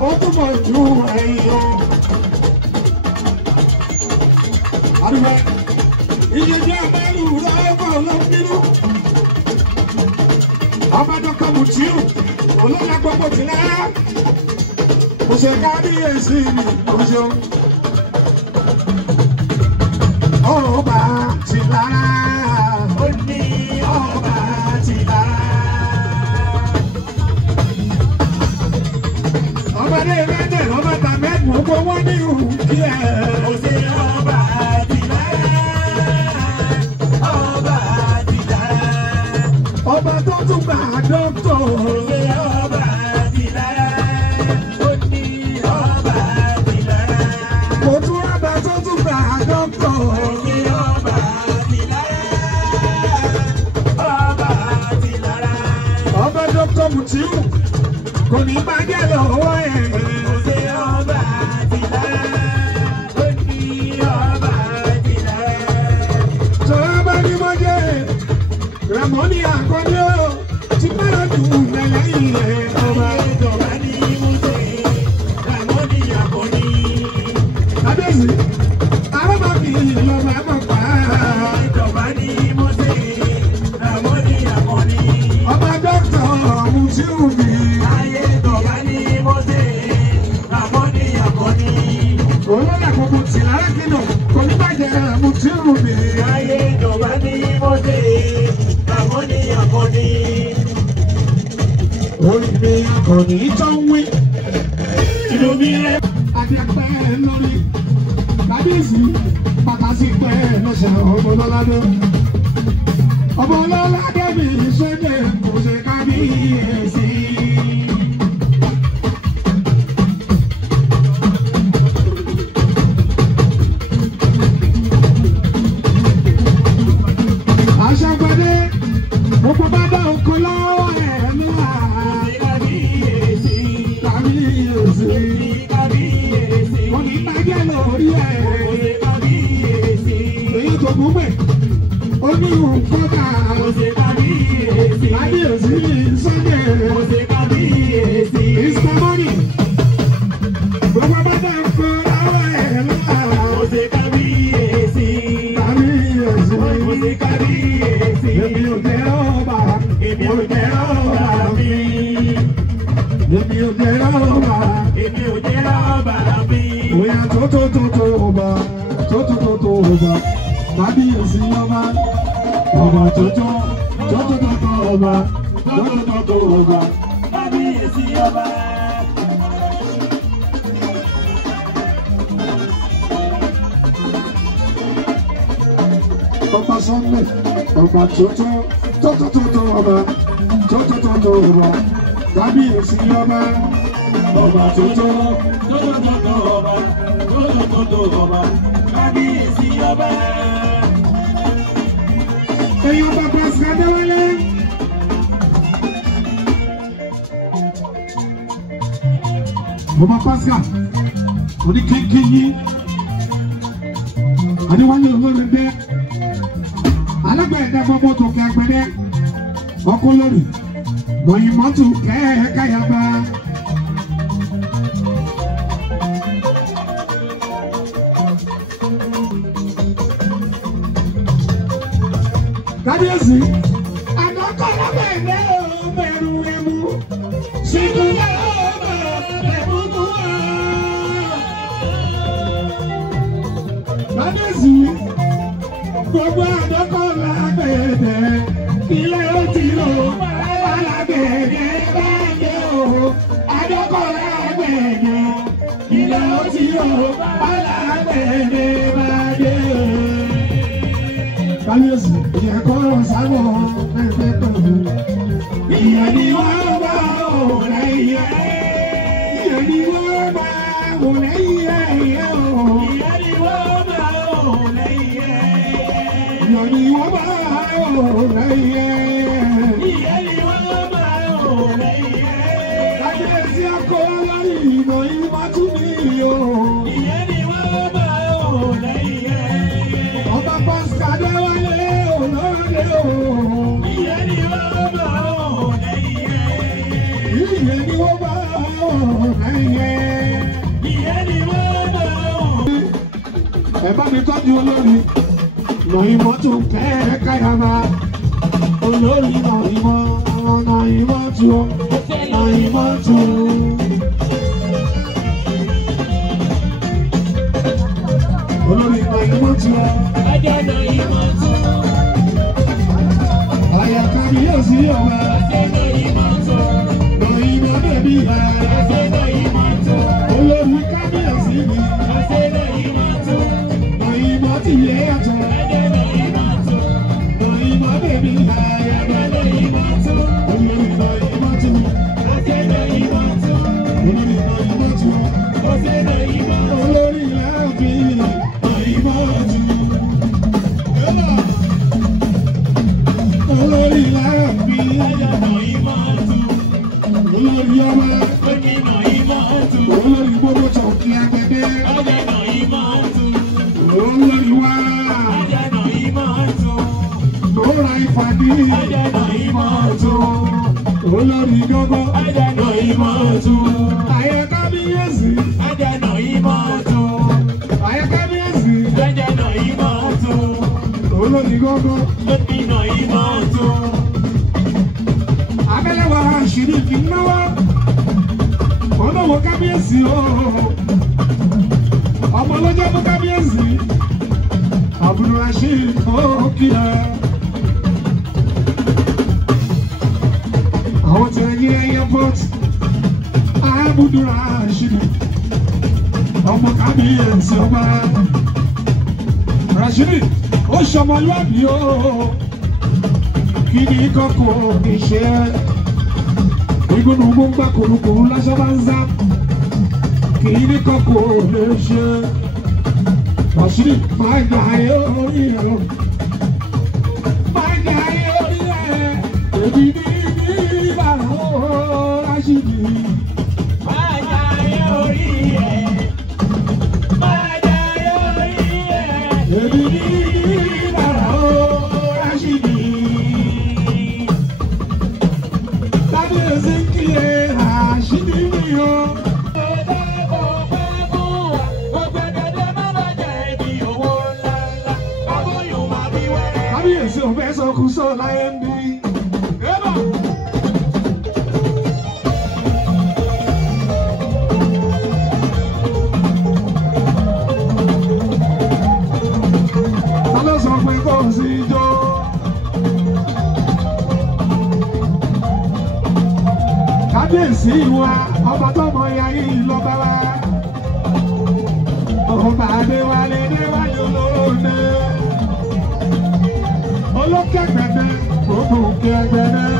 Ó túbọ̀ ju ẹ̀yìn o. Àdúgbò iye jẹ́ abẹ́lú lọ́wọ́ lọ́bínú. Ọba Dr. Mutiu olóyè gbogbo tìlẹ̀. Mo ṣe kábíyèsí mi mo ṣeun. Ọba tìlẹ̀. Ó ní ọba ti bá. Ọmọdé mẹ́tẹ̀ lọ́mọta mẹ́kùn ún wọ́n ní ìhùn kí ẹ. Ó ṣe ọba ti bá. Ọba ti bá. Ọba tó tún gbà dọ́kítọ̀. Ó ṣe ọba ti bá. Ó ní ọba ti bá. Mo tún rábà tó tún gbà dọ́kítọ̀. Ó ṣe ọba ti bá. Ọba ti bá. Ọba Dr. Mutiu kò ní bàjẹ́ lọ́wọ́ ẹ̀. Ó ṣe ọba ti bá. Ó ní ọba ti bá. Sọ̀rọ̀ bá ní mo jẹ́ Ramoni Akọ́dé o, ti bára dùn lẹ́yìn ẹ̀ ọba. Ìjọba ní Múṣe, Ramoni Akọ́ni. Kábíyèsí, arábàbí lọ́mọ ẹ̀ mọ̀ pa. Ìjọba ní Múṣe, Ramoni Akọ́ni. Ọba Dr. Mutiu mi. Ayé ìjọba ní Múṣe, Ramoni Akọ́ni. Olóyè gbogbo tìlára kìnnà kò ní bàjẹ́ Mutiu mi. Ayé ìjọba ní Múṣe, Ramoni Akọ́ni. Orí mi akọni tó ń wí. Ìlú mi rẹ̀. Adẹ́pẹ́ lórí. Kábíyèsí pàtàkì pẹ́ lọ́sẹ̀ ọmọlọ́ládé. Ọmọlọ́ládé mi sọ́dẹ̀ kò ṣe kábíyèsí. Aṣàgbàdé gbogbo bá dá oko lọ́wọ́ ẹ̀ níwà. Kábíyèsí, Kábíyèsí. kábíyèsí, Kò ní bàjẹ́ lórí ẹ̀. kábíyèsí, Èyí tó mú pẹ̀, ó ní òun fọ́tà. kábíyèsí, Kábíyèsí ní Sunday. kábíyèsí. Mr. Money. Gbogbo bá dá oko lọ́wọ́ ẹ̀ níwà. Kábíyèsí, Kábíyèsí. kábíyèsí. Èmi ò jẹ́ ọba. Èmi ò jẹ́ ọba mi. Èmi ò jẹ́ ọba. Èmi ò jẹ́ ọba mi. Oya tó ọba. Tó ọba. Kábíyèsí ọba. Ọba tó ọba. Tó ọba. Kábíyèsí ọba. Ọba Sunday. Ọba tó ọba. Tó ọba. Kábíyèsí ọba. Ọba tó ọba. Kábíyèsí ọba. èèyàn bàbá Ṣadéwálé. Bàbá Pascal oní kéńké yìí Adéwálé olóògbé alágbẹ̀dẹ gbogbo tó kẹ agbẹ̀dẹ ọkọ lórí lóyìn mọ́tò kẹ́ẹ̀káyàgbá. Kábíyèsí àdókòlò bẹ̀rẹ̀ bẹ̀rù ẹ̀mú sínú yàrá ẹ̀mú mú wá. Kábíyèsí gbogbo àdókòlò bẹ̀rẹ̀ ilé ó ti lò alábẹ̀rẹ̀ bá dé o. Àdókòlò bẹ̀rẹ̀ ilé ó ti lò alábẹ̀rẹ̀ bá dé o. Kábíyèsí ìyẹn kọ́rọ̀ sábọ̀ ẹgbẹ́ pẹ̀lú. Ìyẹn ni wọ́n bá òun lẹ́yìn ẹ̀. Ìyẹn ni wọ́n bá òun lẹ́yìn ẹ̀. Ìyẹn ni wọ́n bá òun lẹ́yìn ẹ̀. Ìyẹn ni wọ́n bá òun lẹ́yìn ẹ̀. Ìyẹn ni wọ́n bá òun lẹ́yìn ẹ̀. Kábíyèsí akọ lórí ìmọ̀ ìmọ̀ tún ní ìyó. Ìyẹn ni wọ́n bá òun lẹ́yìn ẹ̀. Ọba Pascal Adéwálé olóde o. Ìyẹn ni wọ́n bá òun lẹ́yìn ẹ̀. Ìyẹn ni wọ́n bá òun lẹ́yìn ẹ̀. Ìyẹn ni wọ́n bá òun. Ẹ bá mi tọ́jú olórí lọ́yìn mọ́tò kẹ́ẹ̀káyàmá. Olórí lọ́yìn mọ́tò lọ́yìn mọ́tò. Olórí lọ́yìn mọ́tò. Ajá lọ́yìn mọ́tò. Àyà kábíyèsí ọba. Lọ́yìn mọ́tò. Lọ́yìn mọ́tò bí i. Lọ́yìn mọ́tò. Olórí kábíyèsí mi. Lọ́yìn mọ́tò. Lọ́yìn mọ́tò yẹ ẹ̀tọ́. Lọ́yìn mọ́tò. Lọ́yìn mọ́tò bí i. Lọ́yìn mọ́tò. Olórí lọ́yìn mọ́tò. Lọ́yìn mọ́tò. Olórí lọ́yìn mọ́tò. Lọ́yìn mọ́tò. Olórí láàbí. Lọ́yìn mọ́tò. Olórí láàbí. Lọ́yìn mọ́tò. Olórí ọba. Lọ́yìn mọ́tò. Olórí gbogbo tọ̀kì agbẹ̀dẹ. Lọ́yìn mọ́tò. Olórí wá. Lọ́yìn mọ́tò. Lọ́ra ìpàdé. Lọ́yìn mọ́tò. Olórí gbogbo. Lọ́yìn mọ́tò. Àyè kábíyèsí. Lọ́yìn mọ́tò. Àyè kábíyèsí. Lọ́yìn mọ́tò. Olórí gbogbo. Lọ́yìn mọ́tò. Abẹ́lẹ́wà àṣírí kì í náwó. Olówó kábíyèsí o. Ọmọ ọlọ́jọ́ fún kábíyèsí. Àbúrò àṣírí òkìlá. Àwọn tí wọ́n yí ẹyẹ port. Àbúrò àṣírí. Ọmọ kábíyèsí ọba. Rashidi ó ṣọmọlúwàbí o. Kí ni kọ́kọ́ ní ṣe é? Ìgbónú gbóngbà kòròkòrò lásán bá ń zá. Kì í ní kọ́kọ́ lè ṣe. Rashidi máa gbà ayé orí ẹ̀. Máa gbà ayé orí ẹ̀. Èmi ní ìbára o Rashidi. Máa gbà ayé orí ẹ̀. Máa gbà ayé orí ẹ̀. Èmi ní ìbára o Rashidi. Kábíyèsí kí ẹ Rashidi mi o. Kábíyèsí ò fẹ́ sọ kú sọ láyé ń bí. Ta ló sọ pé kò sí ijó? Kábíyèsí wa ọba tọmọ ya yìí lọ bá wa. Ọba Adéwálé Adéwálé olóòdè. Olókè gbẹ̀dẹ̀ gbogbo òkè gbẹ̀dẹ̀.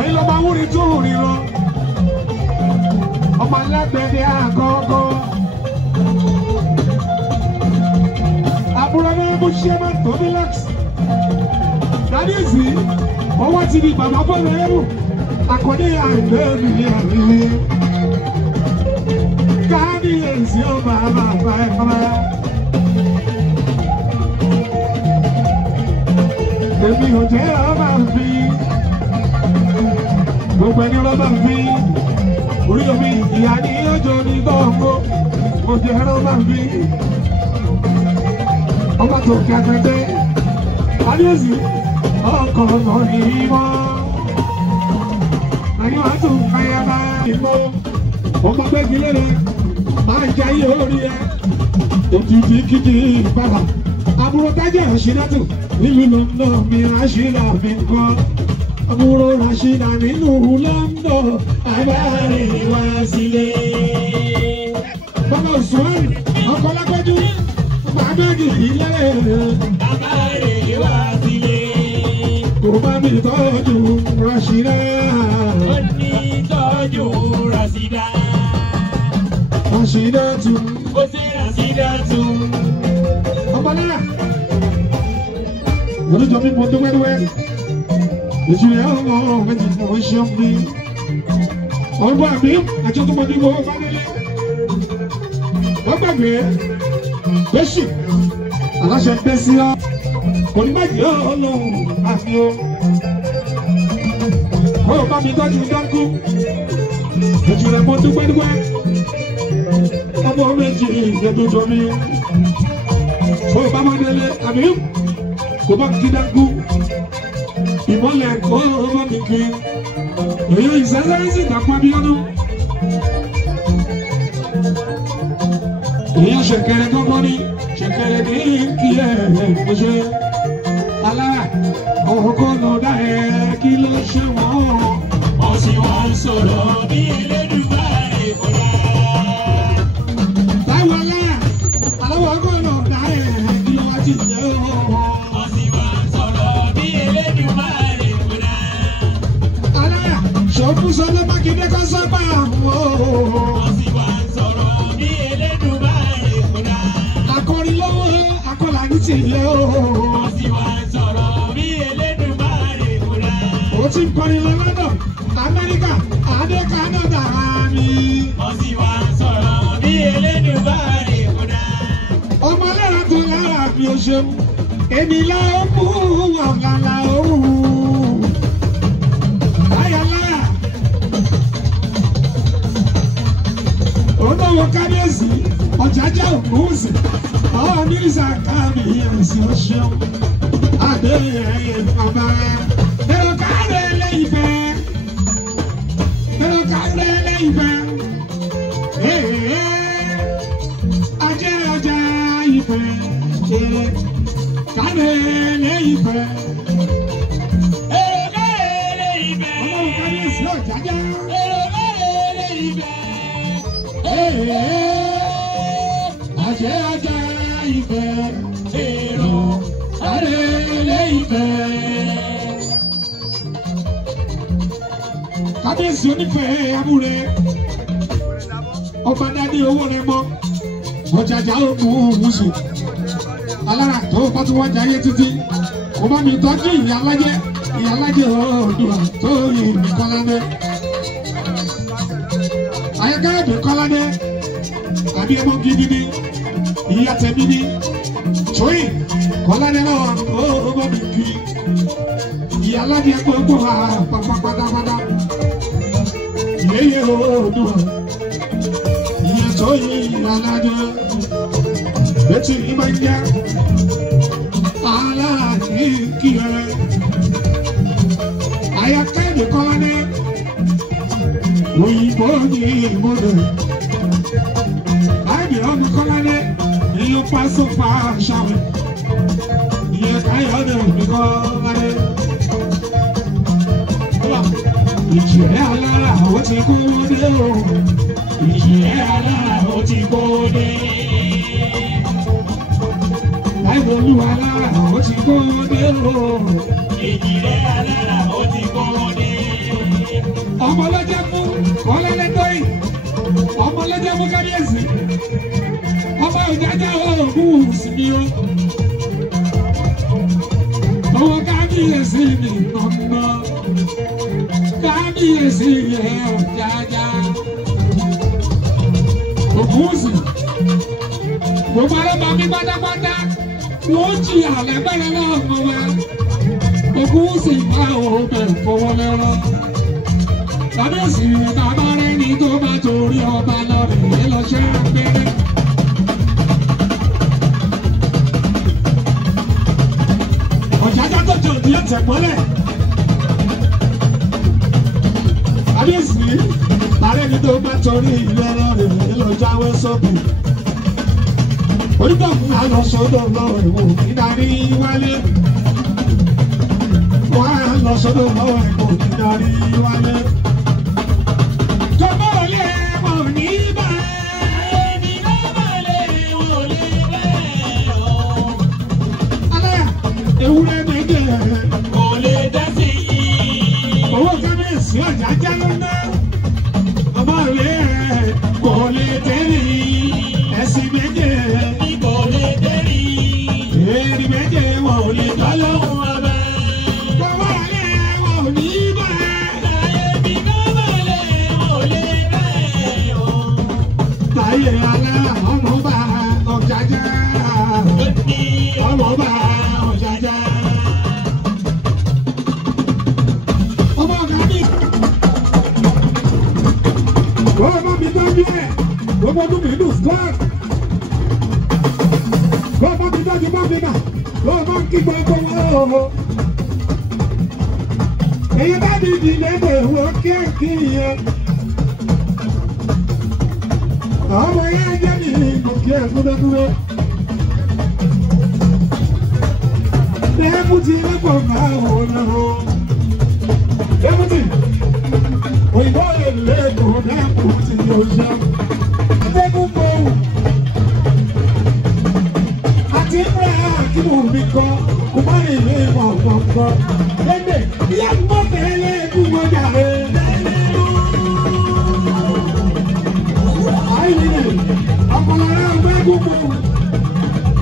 Ẹ̀yin ló máa wúri tó wúri lọ. Ọmọ alágbẹ̀dẹ̀ àgọ́gọ́. Àbúrò ní ibú ṣe máa tóbi lẹ́kì. kábíyèsí ọwọ́ ti di bàbá bọ́ọ̀lù ẹrù àkọ́dé àìgbé mi ní àmì kábíyèsí ó bàbá àgbà ẹ̀kọ́ èmi ò jẹ́ ọba fi gbogbo ẹni ọba fi orí omi ìyá ní ọjọ́ ní gbọ́ngbó mo jẹ́ ọba fi ọba tó kí akẹgbẹ́ kábíyèsí ọkọ̀ ọ̀nà ìmọ̀ àyọ̀ àtò ayaba ìmọ̀ ọmọ gbẹ́gi lẹ́nu máa ń jẹ́ ayé orí ẹ òtútù kìkì ìbára àbúrò tájà ṣílátù nílùú London mi Rashida mi ń kọ́ àbúrò Rashida nínú London àbáre wá sílé. Bàbá òṣùwọ̀n ọkọ̀ lápẹ́jú bàbáàgì ìlẹ́rẹ̀ àbáre wá sílé. Kò bá mi tọ́jú Rashida. Ó ní tọ́jú Rashida. Rashida tún. Ó ṣe Rashida tún. Ọmọlára. Olùjọ́ mi mọ̀ dúwẹ́dúwẹ́. Ìjìnlẹ̀ ọmọ méjì fún oṣù mi. Ọgbọ́n àmì àjọ tó mọ̀ ní gbogbo fánilé. Wọ́n gbàgbé Bẹ́sì aláṣẹ ń bẹ́ sí ọ́. Kò ní bàjẹ́ ọlọ́run àfi o. Ó bá mi tọ́jú dáńkú. Ìjìnlẹ̀ mọ̀ dúwẹ́dúwẹ́. Ọmọ méjì ìgbẹ́dọ̀jọ́ mi. Ó bá mọ́ délé àmì kò bá kí dáńkú. Ìmọ̀lẹ̀ kọ́ ọmọ mi kí. Èyí ìsẹ́sẹ́sì Dàpọ̀ Abíọ́dún. Èyí ṣẹ̀kẹ̀rẹ̀ gbọ́gbọ́ ní ṣẹ̀kẹ̀rẹ̀ ní kí ẹ̀ ṣe. Alára ọkọ̀ lọ dá ẹ kí ló ṣe wọ́n. Ọ̀sìn wọn sọ̀rọ̀ bí Elédùmarè kọ́lá. Táwọn alára aláwọ̀ ọkọ̀ lọ dá ẹ kí ló wá ti jẹ́ ọ́. Ọ̀sìn wọn sọ̀rọ̀ bí Elédùmarè kọ́lá. Alára ṣòfún sọlọ́ Mákindé kan sábà wò. Ọ̀sìn wọn sọ̀rọ̀ bí Elédùmarè kọ́lá. Akọrin lọ́wọ́ akọ́là ní tìlẹ̀ o. Ọ̀sìn wọn sọ̀rọ̀ bí Elédùmarè kọ́lá. Ó ti ń kọrin lọ London, Amẹ́ríkà, àdé Canada mi. Ọ̀sìn wọn sọ̀rọ̀ bí Elédùmarè kọ́lá. Ọmọ alára tó lára mi ò ṣeun. Èmi la ó mú ọ̀gànlá òun. Ayọ̀lára. Olówó kábíyèsí, ọ̀jájá ògúnwùsì, ọ̀ọ́ mínísà kábíyèsí ó ṣeun. Adé bàbá. Èrò káre lẹ́yìn fẹ́. Èrò káre lẹ́yìn fẹ́. Ajé ọjà ìfẹ́. Káre lẹ́yìn fẹ́. Èrò káre ibẹ̀. Ọlọ́run kábíyèsí ọ̀jájá. Èrò káre ibẹ̀. Ajé ọjà ìfẹ́. Èrò Káre lẹ́yìn fẹ́. Kábíyèsí onífẹ̀ẹ́ amúre. Ọba dádé owó rẹ mọ́. Ọ̀jàjà òkun wùsù. Alára tó bá tún wájà ayé títí. Kò bá mi tọ́jú ìyá alájẹ Oòduà tó yin Kọ́ládé. Ayákáyọ̀dé Kọ́ládé. Àbí ẹmọ gidi ni. Ìyá tẹ̀mí ni. Tóyìn Kọ́ládé náà ó bá mi kí. Ìyá alájẹ gbogbo wa pátápátá. Ìyẹ́yẹ́ Oòduà. Ìyá Tóyìn alájẹ. Betty Imanja. Aláàjì kí ẹ. Ayákáyọ̀dé Kọ́ládé. Òyìnbó ní ìmọ̀lẹ̀. Káyọ̀dé ọdún Kọ́ládé. Ìlú pásọ̀ fà ṣàwẹ̀. Ìyẹn Káyọ̀dé ọdún Kọ́ládé. Ìjìnlẹ̀ alára ó ti kó dé o. ìjìnlẹ̀ alára ó ti kó dé. Láìpẹ́ olúwa alára ó ti kó dé o. Ìjìnlẹ̀ alára ó ti kó dé. Ọmọ lọ́jọ́ fún Kọ́ládé Tóyìn. Ọmọ lọ́jọ́ fún kábíyèsí. Ọmọ Ọ̀jájá ògùn sí mi o. Owó kábíyèsí kábíyèsí ẹ̀ ọ̀jájá. Ògúnwùsì gbogbo arọ́bà mi pátápátá wọ́n jí àlágbára lọ́wọ́ wa. Ògúnwùsì bá òun bẹ̀rù fọwọ́ lẹ́rọ. Kábíyèsí bàbá rẹ̀ ní tó bá torí ọba lọ rèé lọ ṣe é péré. Ọ̀jájá tó jọ ìdí ẹ̀tẹ̀ mọ́lẹ̀. Kábíyèsí bàbá rẹ̀ ní tó bá torí ìlera rèé lọ jáwé sóbì. Onídọ̀kùn àlọ́ sọ́dọ̀ lọ́wọ́ ìwò ìdarí wálé. Wọ́n á lọ sọ́dọ̀ lọ́wọ́ ìwò ìdarí wálé. Jọ̀bọ́ olè wọ̀ ní bẹ́ẹ̀ ni lọ́wọ́ lè wọ̀ lè bẹ́ẹ̀ o. Alẹ́ ewúrẹ́ méje kò lè dá sí i. Owó kábíyèsí Ọ̀jájá ló ná. Ọmọ ìwé rẹ̀ kò lè tẹ́lẹ̀ ẹ̀sìn méje. Eri méje wọn ò lè tọ́ lọ́wọ́ ọba. Bọ́wọ́ alẹ́ wọn ò ní bá. Láyé mi bọ́wọ́ alẹ́ wọn ò lè bẹ́ẹ̀ o. Láyé alẹ́ ọmọ bá Ọ̀jájá. Ọmọ bá Ọ̀jájá. Ọmọ ọ̀gá mi. Wọ́n bá mi tọ́jú ẹ̀. Gbogbo ọdún mi dùn squad. Bọ́ọ̀bá mi dájú bá mi nà, bọ́ọ̀bá ń kí gbogbo wọn o. Èyí bá mi di lẹ́bọ̀ ìwọ kíákí yẹn. Àwọn ọmọ yẹn jẹ́ mi kò kí ẹ̀ kúndẹ́kúndẹ́. Lẹ́bùtì lẹ́bọ̀ máa wò náà. Lẹ́bùtì òyìnbó lè lẹ́kọ̀ọ́ lẹ́bùtì yóò ṣe. Lẹ́bùtì àti kí mo mi kọ́ kó má lè lé wọn kọ̀ọ̀kan. Lẹ́gbẹ̀ ìyá mi mọ̀ tẹ́lẹ̀ kú mọ́jà rẹ̀. Àìlè ọ̀pọ̀lọpọ̀ ọgbẹ́ gbogbo.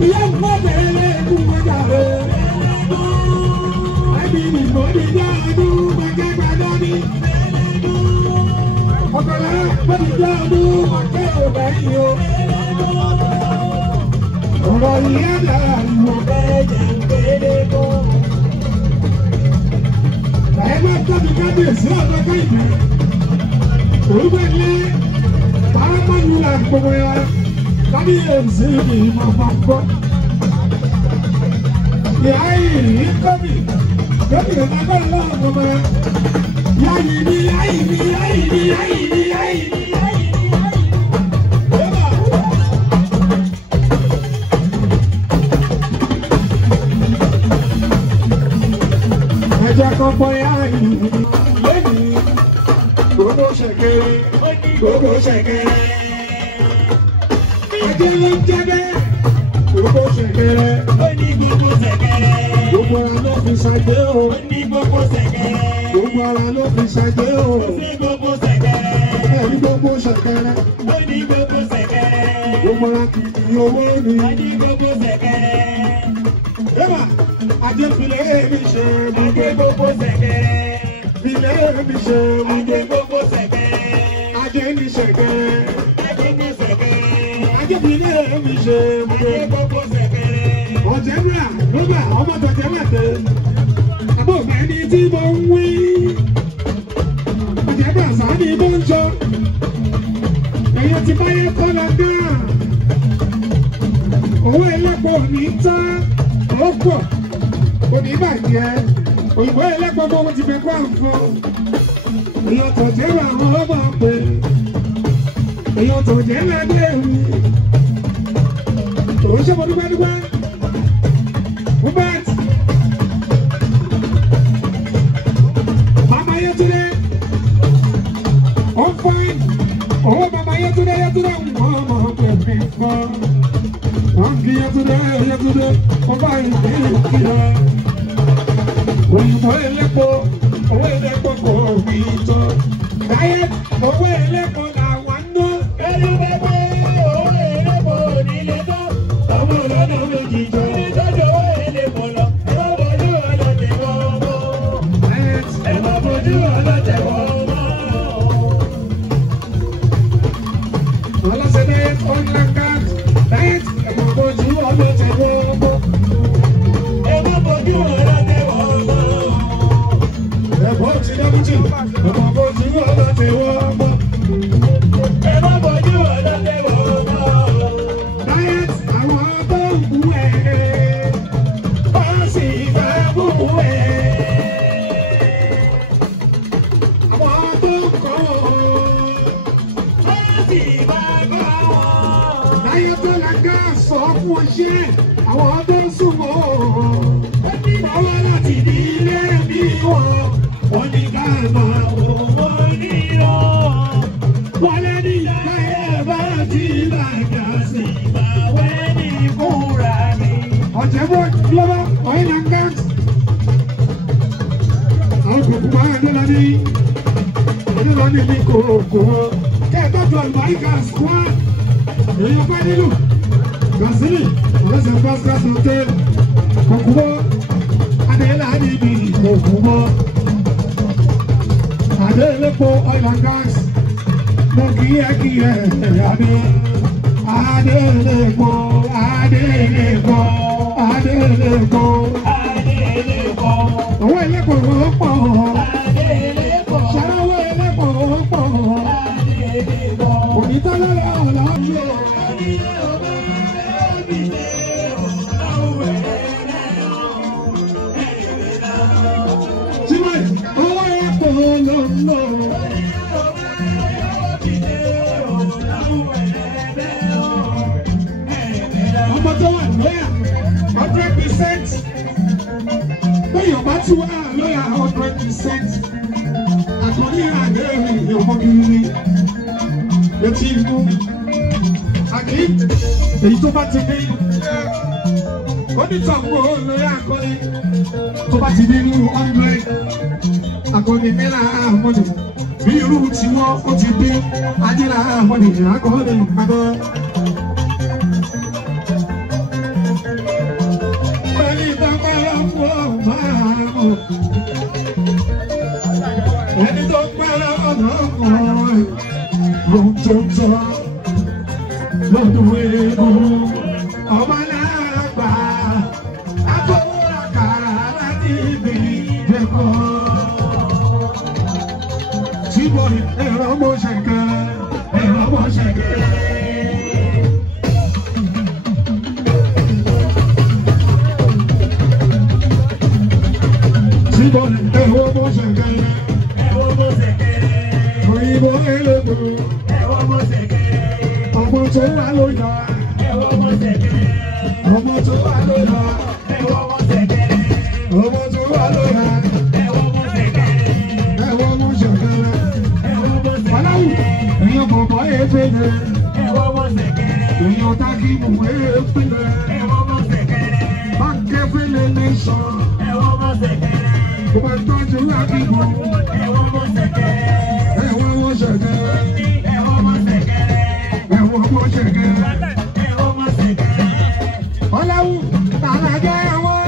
Ìyá mi mọ̀ tẹ́lẹ̀ kú mọ́jà rẹ̀. Ẹbí mi mọ̀ ní dáadú gbẹgẹgbẹdọ́ ni. Ọ̀pọ̀lọpọ̀ ní dáadú ọ̀kẹ́ òbẹ̀yìn o. Ọ̀rọ̀ ìyá dára ìwò bẹ́ẹ̀jẹ̀ péré kọ́. Ẹgbẹ́ tóbi kábíyèsí ọ̀dọ́ káyìí. Orúkọ ilé parápánúlà gbogbo ya kábíyèsí ni mo máa gbọ́. Ìyá yìí kọ́bì ìrìnàgbọ́ lọ́wọ́ gbogbo ya. Yá yìí ni yá yìí ni yá yìí ni yá yìí ni yá yìí ni. Gbogbo ya ìlú lónìí, gbogbo ṣẹ̀kẹ̀rẹ̀, gbogbo ṣẹ̀kẹ̀rẹ̀. Ajé ló ń jẹ́ bẹ́ẹ̀, gbogbo ṣẹ̀kẹ̀rẹ̀. Ó ní gbogbo ṣẹ̀kẹ̀rẹ̀. Gbogbo ara ló fi ṣàjẹ́ o. Ó ní gbogbo ṣẹ̀kẹ̀rẹ̀. Gbogbo ara ló fi ṣàjẹ́ o. Ó ní gbogbo ṣẹ̀kẹ̀rẹ̀. Ó ní gbogbo ṣẹ̀kẹ̀rẹ̀. Ó ní gbogbo ṣẹ̀kẹ̀rẹ̀. Gbogbo ara kì í owó ni. Ó ní gbogbo ṣẹ̀kẹ̀rẹ̀. Eba, ajé filẹ̀ mi ṣe gbogbo ṣẹ̀kẹ̀rẹ̀. Filẹ̀ mi ṣe gbogbo ṣẹ̀kẹ̀rẹ̀. Ajé mi ṣẹ̀kẹ̀rẹ̀. Ajé mi ṣẹ̀kẹ̀rẹ̀. Ajé filẹ̀ mi ṣe gbogbo ṣẹ̀kẹ̀rẹ̀. Ọ̀jẹ̀bíà lọ́gbà ọmọ tọ̀jẹ̀ mẹ́tẹ̀. Àbọ̀fẹ́ ni tí mo ń wí. Ọ̀jẹ̀bíà sáni mo ń jọ. Èyí ti báyé kọ́ lọ dáa. Owó ẹlẹ́pọ̀ ní tán. Ó pọ̀, kò ní bàjẹ́, òyìnbó ẹlẹ́gbọ́n bó ti fẹ́ kó àǹfọ̀. Èèyàn tó jẹ́ àwọn ọmọ pé, èèyàn tó jẹ́ ládé mi. Òun ṣe mo dúpẹ́ dúpẹ́. Robert, Mama Yétúndé, ó ń fọ́n, owó Mama Yétúndé wọ́n mọ̀ pé mi kọ́. Wọ́n kí Yétúndé, ọba ìlú ìkìlá. Òyìnbó ẹlẹ́pọ̀, owó ẹlẹ́pọ̀ kò rí tọ́. Láyé owó ẹlẹ́pọ̀ làwọn ń ná. Ẹni bá gbé owó ẹlẹ́pọ̀ nílé tó. Ọmọ ọlọ́dún méjì jọ. Ẹni tó jọ owó ẹlẹ́pọ̀ lọ. Ẹ má bójú ọlọ́tẹ̀ wọ́n mọ́. Ẹ má bójú ọlọ́tẹ̀ wọ́n mọ́. sì máa gbọ́ wọn. Láyé tó lágbá sọ fún ọṣẹ́ àwọn tó súnmọ́. Ó ní bàbá láti ní ilé bí wọn. Wọ́n ní ká máa owó nílò. Wọ́n lé ní láyé bá ti lágbá sí máa wẹ́ ní fúnra mi. Ọ̀jẹ̀bọ̀ Global Oil and Gas. Àwọn kòkòrò máa ń dé lọ́ní. Onílọ́ní ní kòkòrò. Kẹ́ẹ̀tọ́jú àlùbáríkà sùn. Èyí bá nílò. Gàzílì, ọ̀rẹ́sẹ̀ Pásítà Sọ̀tẹ́. Kòkòrò. Adéla níbi kòkòrò. Adélépo Oil and Gas. Mo kí ẹ Adé. Adélépo, Adélépo, Adélépo. Adélépo. Owó ẹlẹ́pọ̀ wọ́n pọ̀. Adélépo. Ṣàlàwé ẹlẹ́pọ̀ wọ́n pọ̀. Adélépo. Onítọ́lọ́lẹ̀ ọ̀làjò. Tíwáì, owó ẹ̀pọ̀ ló ń lò. Ọmọ tó wà lóyà 100%. Bẹ́ẹ̀ bá tún wà lóyà 100%. Àkọ́ní àgbẹ̀rẹ̀ ọmọ kìíní. Létí inú. Àkí èyí tó bá ti ní. Onítọ̀gbọ̀ lóyà àkọ́ní. Tó bá ti ní inú 100. Àkọ́ní nílà àmọ́ni. Bí irú tí wọ́n ó ti bí. Ajílà àmọ́ni àkọ́ní àgọ́. Ẹni tó pẹ́lẹ́ ọ̀nà ọ̀rọ̀ ló ń tọ́jọ́ lọ́dún eégún ọba náà gbà àtọwọ́ àkàrà láti ibi ìdẹ́kọ̀. Tíbọ̀ ẹ̀rọ mọ̀ ṣẹ̀kẹ́, ẹ̀rọ mọ̀ ṣẹ̀kẹ́. Tíbọ̀ ẹ̀rọ mọ̀ ṣẹ̀kẹ́. Òyìnbó ẹlẹ́gbẹ̀. Ọmọ tó wà lóyà. Ọmọ tó wà lóyà. Ọmọ tó wà lóyà. Ẹ̀wọ̀n mú ṣẹ̀kẹ̀rẹ̀. Fọláwù, èèyàn bọ̀bọ̀ ẹ̀fẹ̀lẹ̀. Èèyàn tákì mú ẹ̀fẹ̀lẹ̀. Báńkì ẹ̀fẹ̀lẹ̀ nation. Tó bá tọ́jú àkìbò. Ọláwù, tàlàjẹ́ àwọn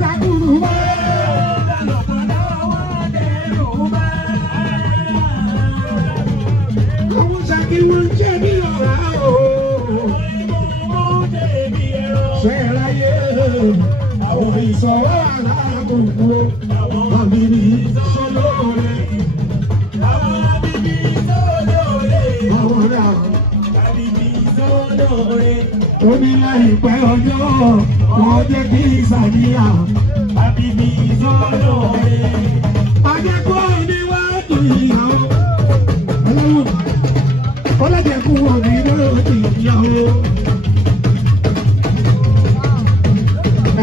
takùrù mọ́. Àwọn ṣàkí wọn jẹ́ bí ọ̀rá o. Ṣé láyé àwọn ìṣòro àlàkùnkù àmì ní sọ́lọ́ọ̀rẹ́. Ó ní láìpẹ́ ọjọ́ wọ́n jẹ́ kí ìsàníyà àbíbí ìsọ́dọ̀ rẹ̀. Ajẹ́kọ́ ní wá ìyàwó. Ọlọ́run, ọlọ́jẹ̀kú wọ̀ ní lóòdì ìyàwó.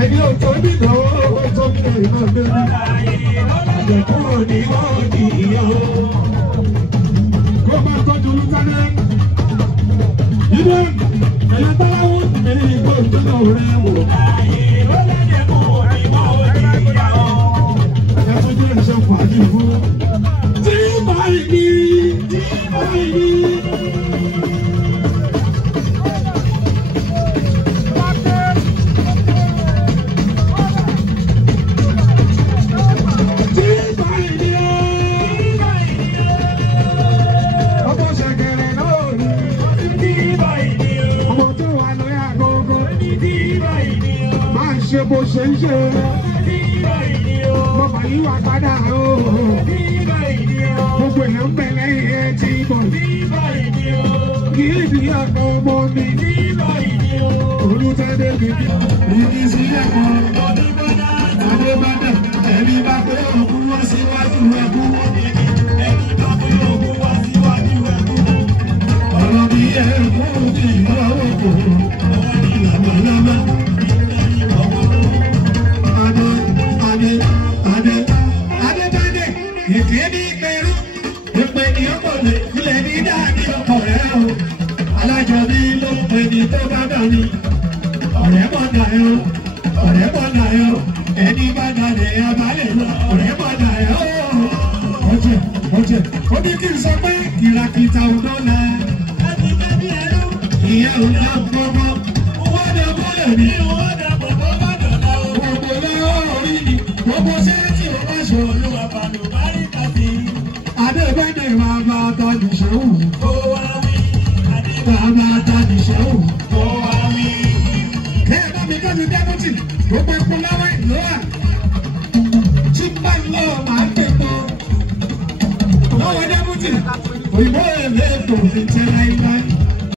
Ẹni ò tó nígbà owó tó ń bẹ̀rẹ̀ náà bẹ̀rẹ̀. Ajẹ́kú wọ̀ ní lóòdì ìyàwó. Kó máa tọ́jú lúkánẹ́. Ilé ẹ̀yà táwọn ènìyàn ìgbò ìjọba rẹ̀ wò. Ẹ̀tún jẹ́ ìṣẹ́ pàdé fún. Tí báyìí ní, tí báyìí ní. Ṣé bó ṣe ń ṣe bàbá yìí wà padà o gbogbo èèyàn ń bẹ lẹ́yìn ẹ ti bọ̀ kì í di ọ̀nà ọmọ mi olùtẹ́dẹ́ gidi ìdí sí ẹ̀kọ́ adébádà ẹ̀rí bá pé òkú wá síwájú ẹ̀kú ẹ̀rí bá pé òkú wá síwájú ẹ̀kú. olè ilẹ̀ ní dáàbí ọkọ̀ rẹ̀ o. Alájọbí ló ń pè ní tó bá dàn ní. Ọ̀rẹ́ mọ̀ dàyọ̀, ọ̀rẹ́ mọ̀ dàyọ̀, ẹni bá dàdé abalẹ̀ lọ, ọ̀rẹ́ mọ̀ dàyọ̀. Ó ní kí n sọ pé kìràkìtà ò dọ́là. Láti jẹ́ bí ẹrú, ìyá ò dá gbogbo. Wọ́n dà bọ́lẹ̀ ní, wọ́n dà gbogbo bá dọ̀la o. Gbogbo lọ́wọ́ orí ni, gbogbo sẹ́ẹ̀tì ò bá ṣe olúwa pàdé bárí kàtí. Adébẹ́dẹ̀ máa bá tọ́jú ṣẹ́wù. Ó wá wí. Bàbá tani ṣẹ́wù. Ó wá wí. Ẹ bá mi kọ́ ti dẹ́kùtì, gbogbo epo lọ́wọ́ ìlú wa. Tí bá ń lọ màá gbẹ̀gbọ́. Lọ́wọ́ dẹ́kùtì, òyìnbó èlé ètò ìtẹ́lẹ̀.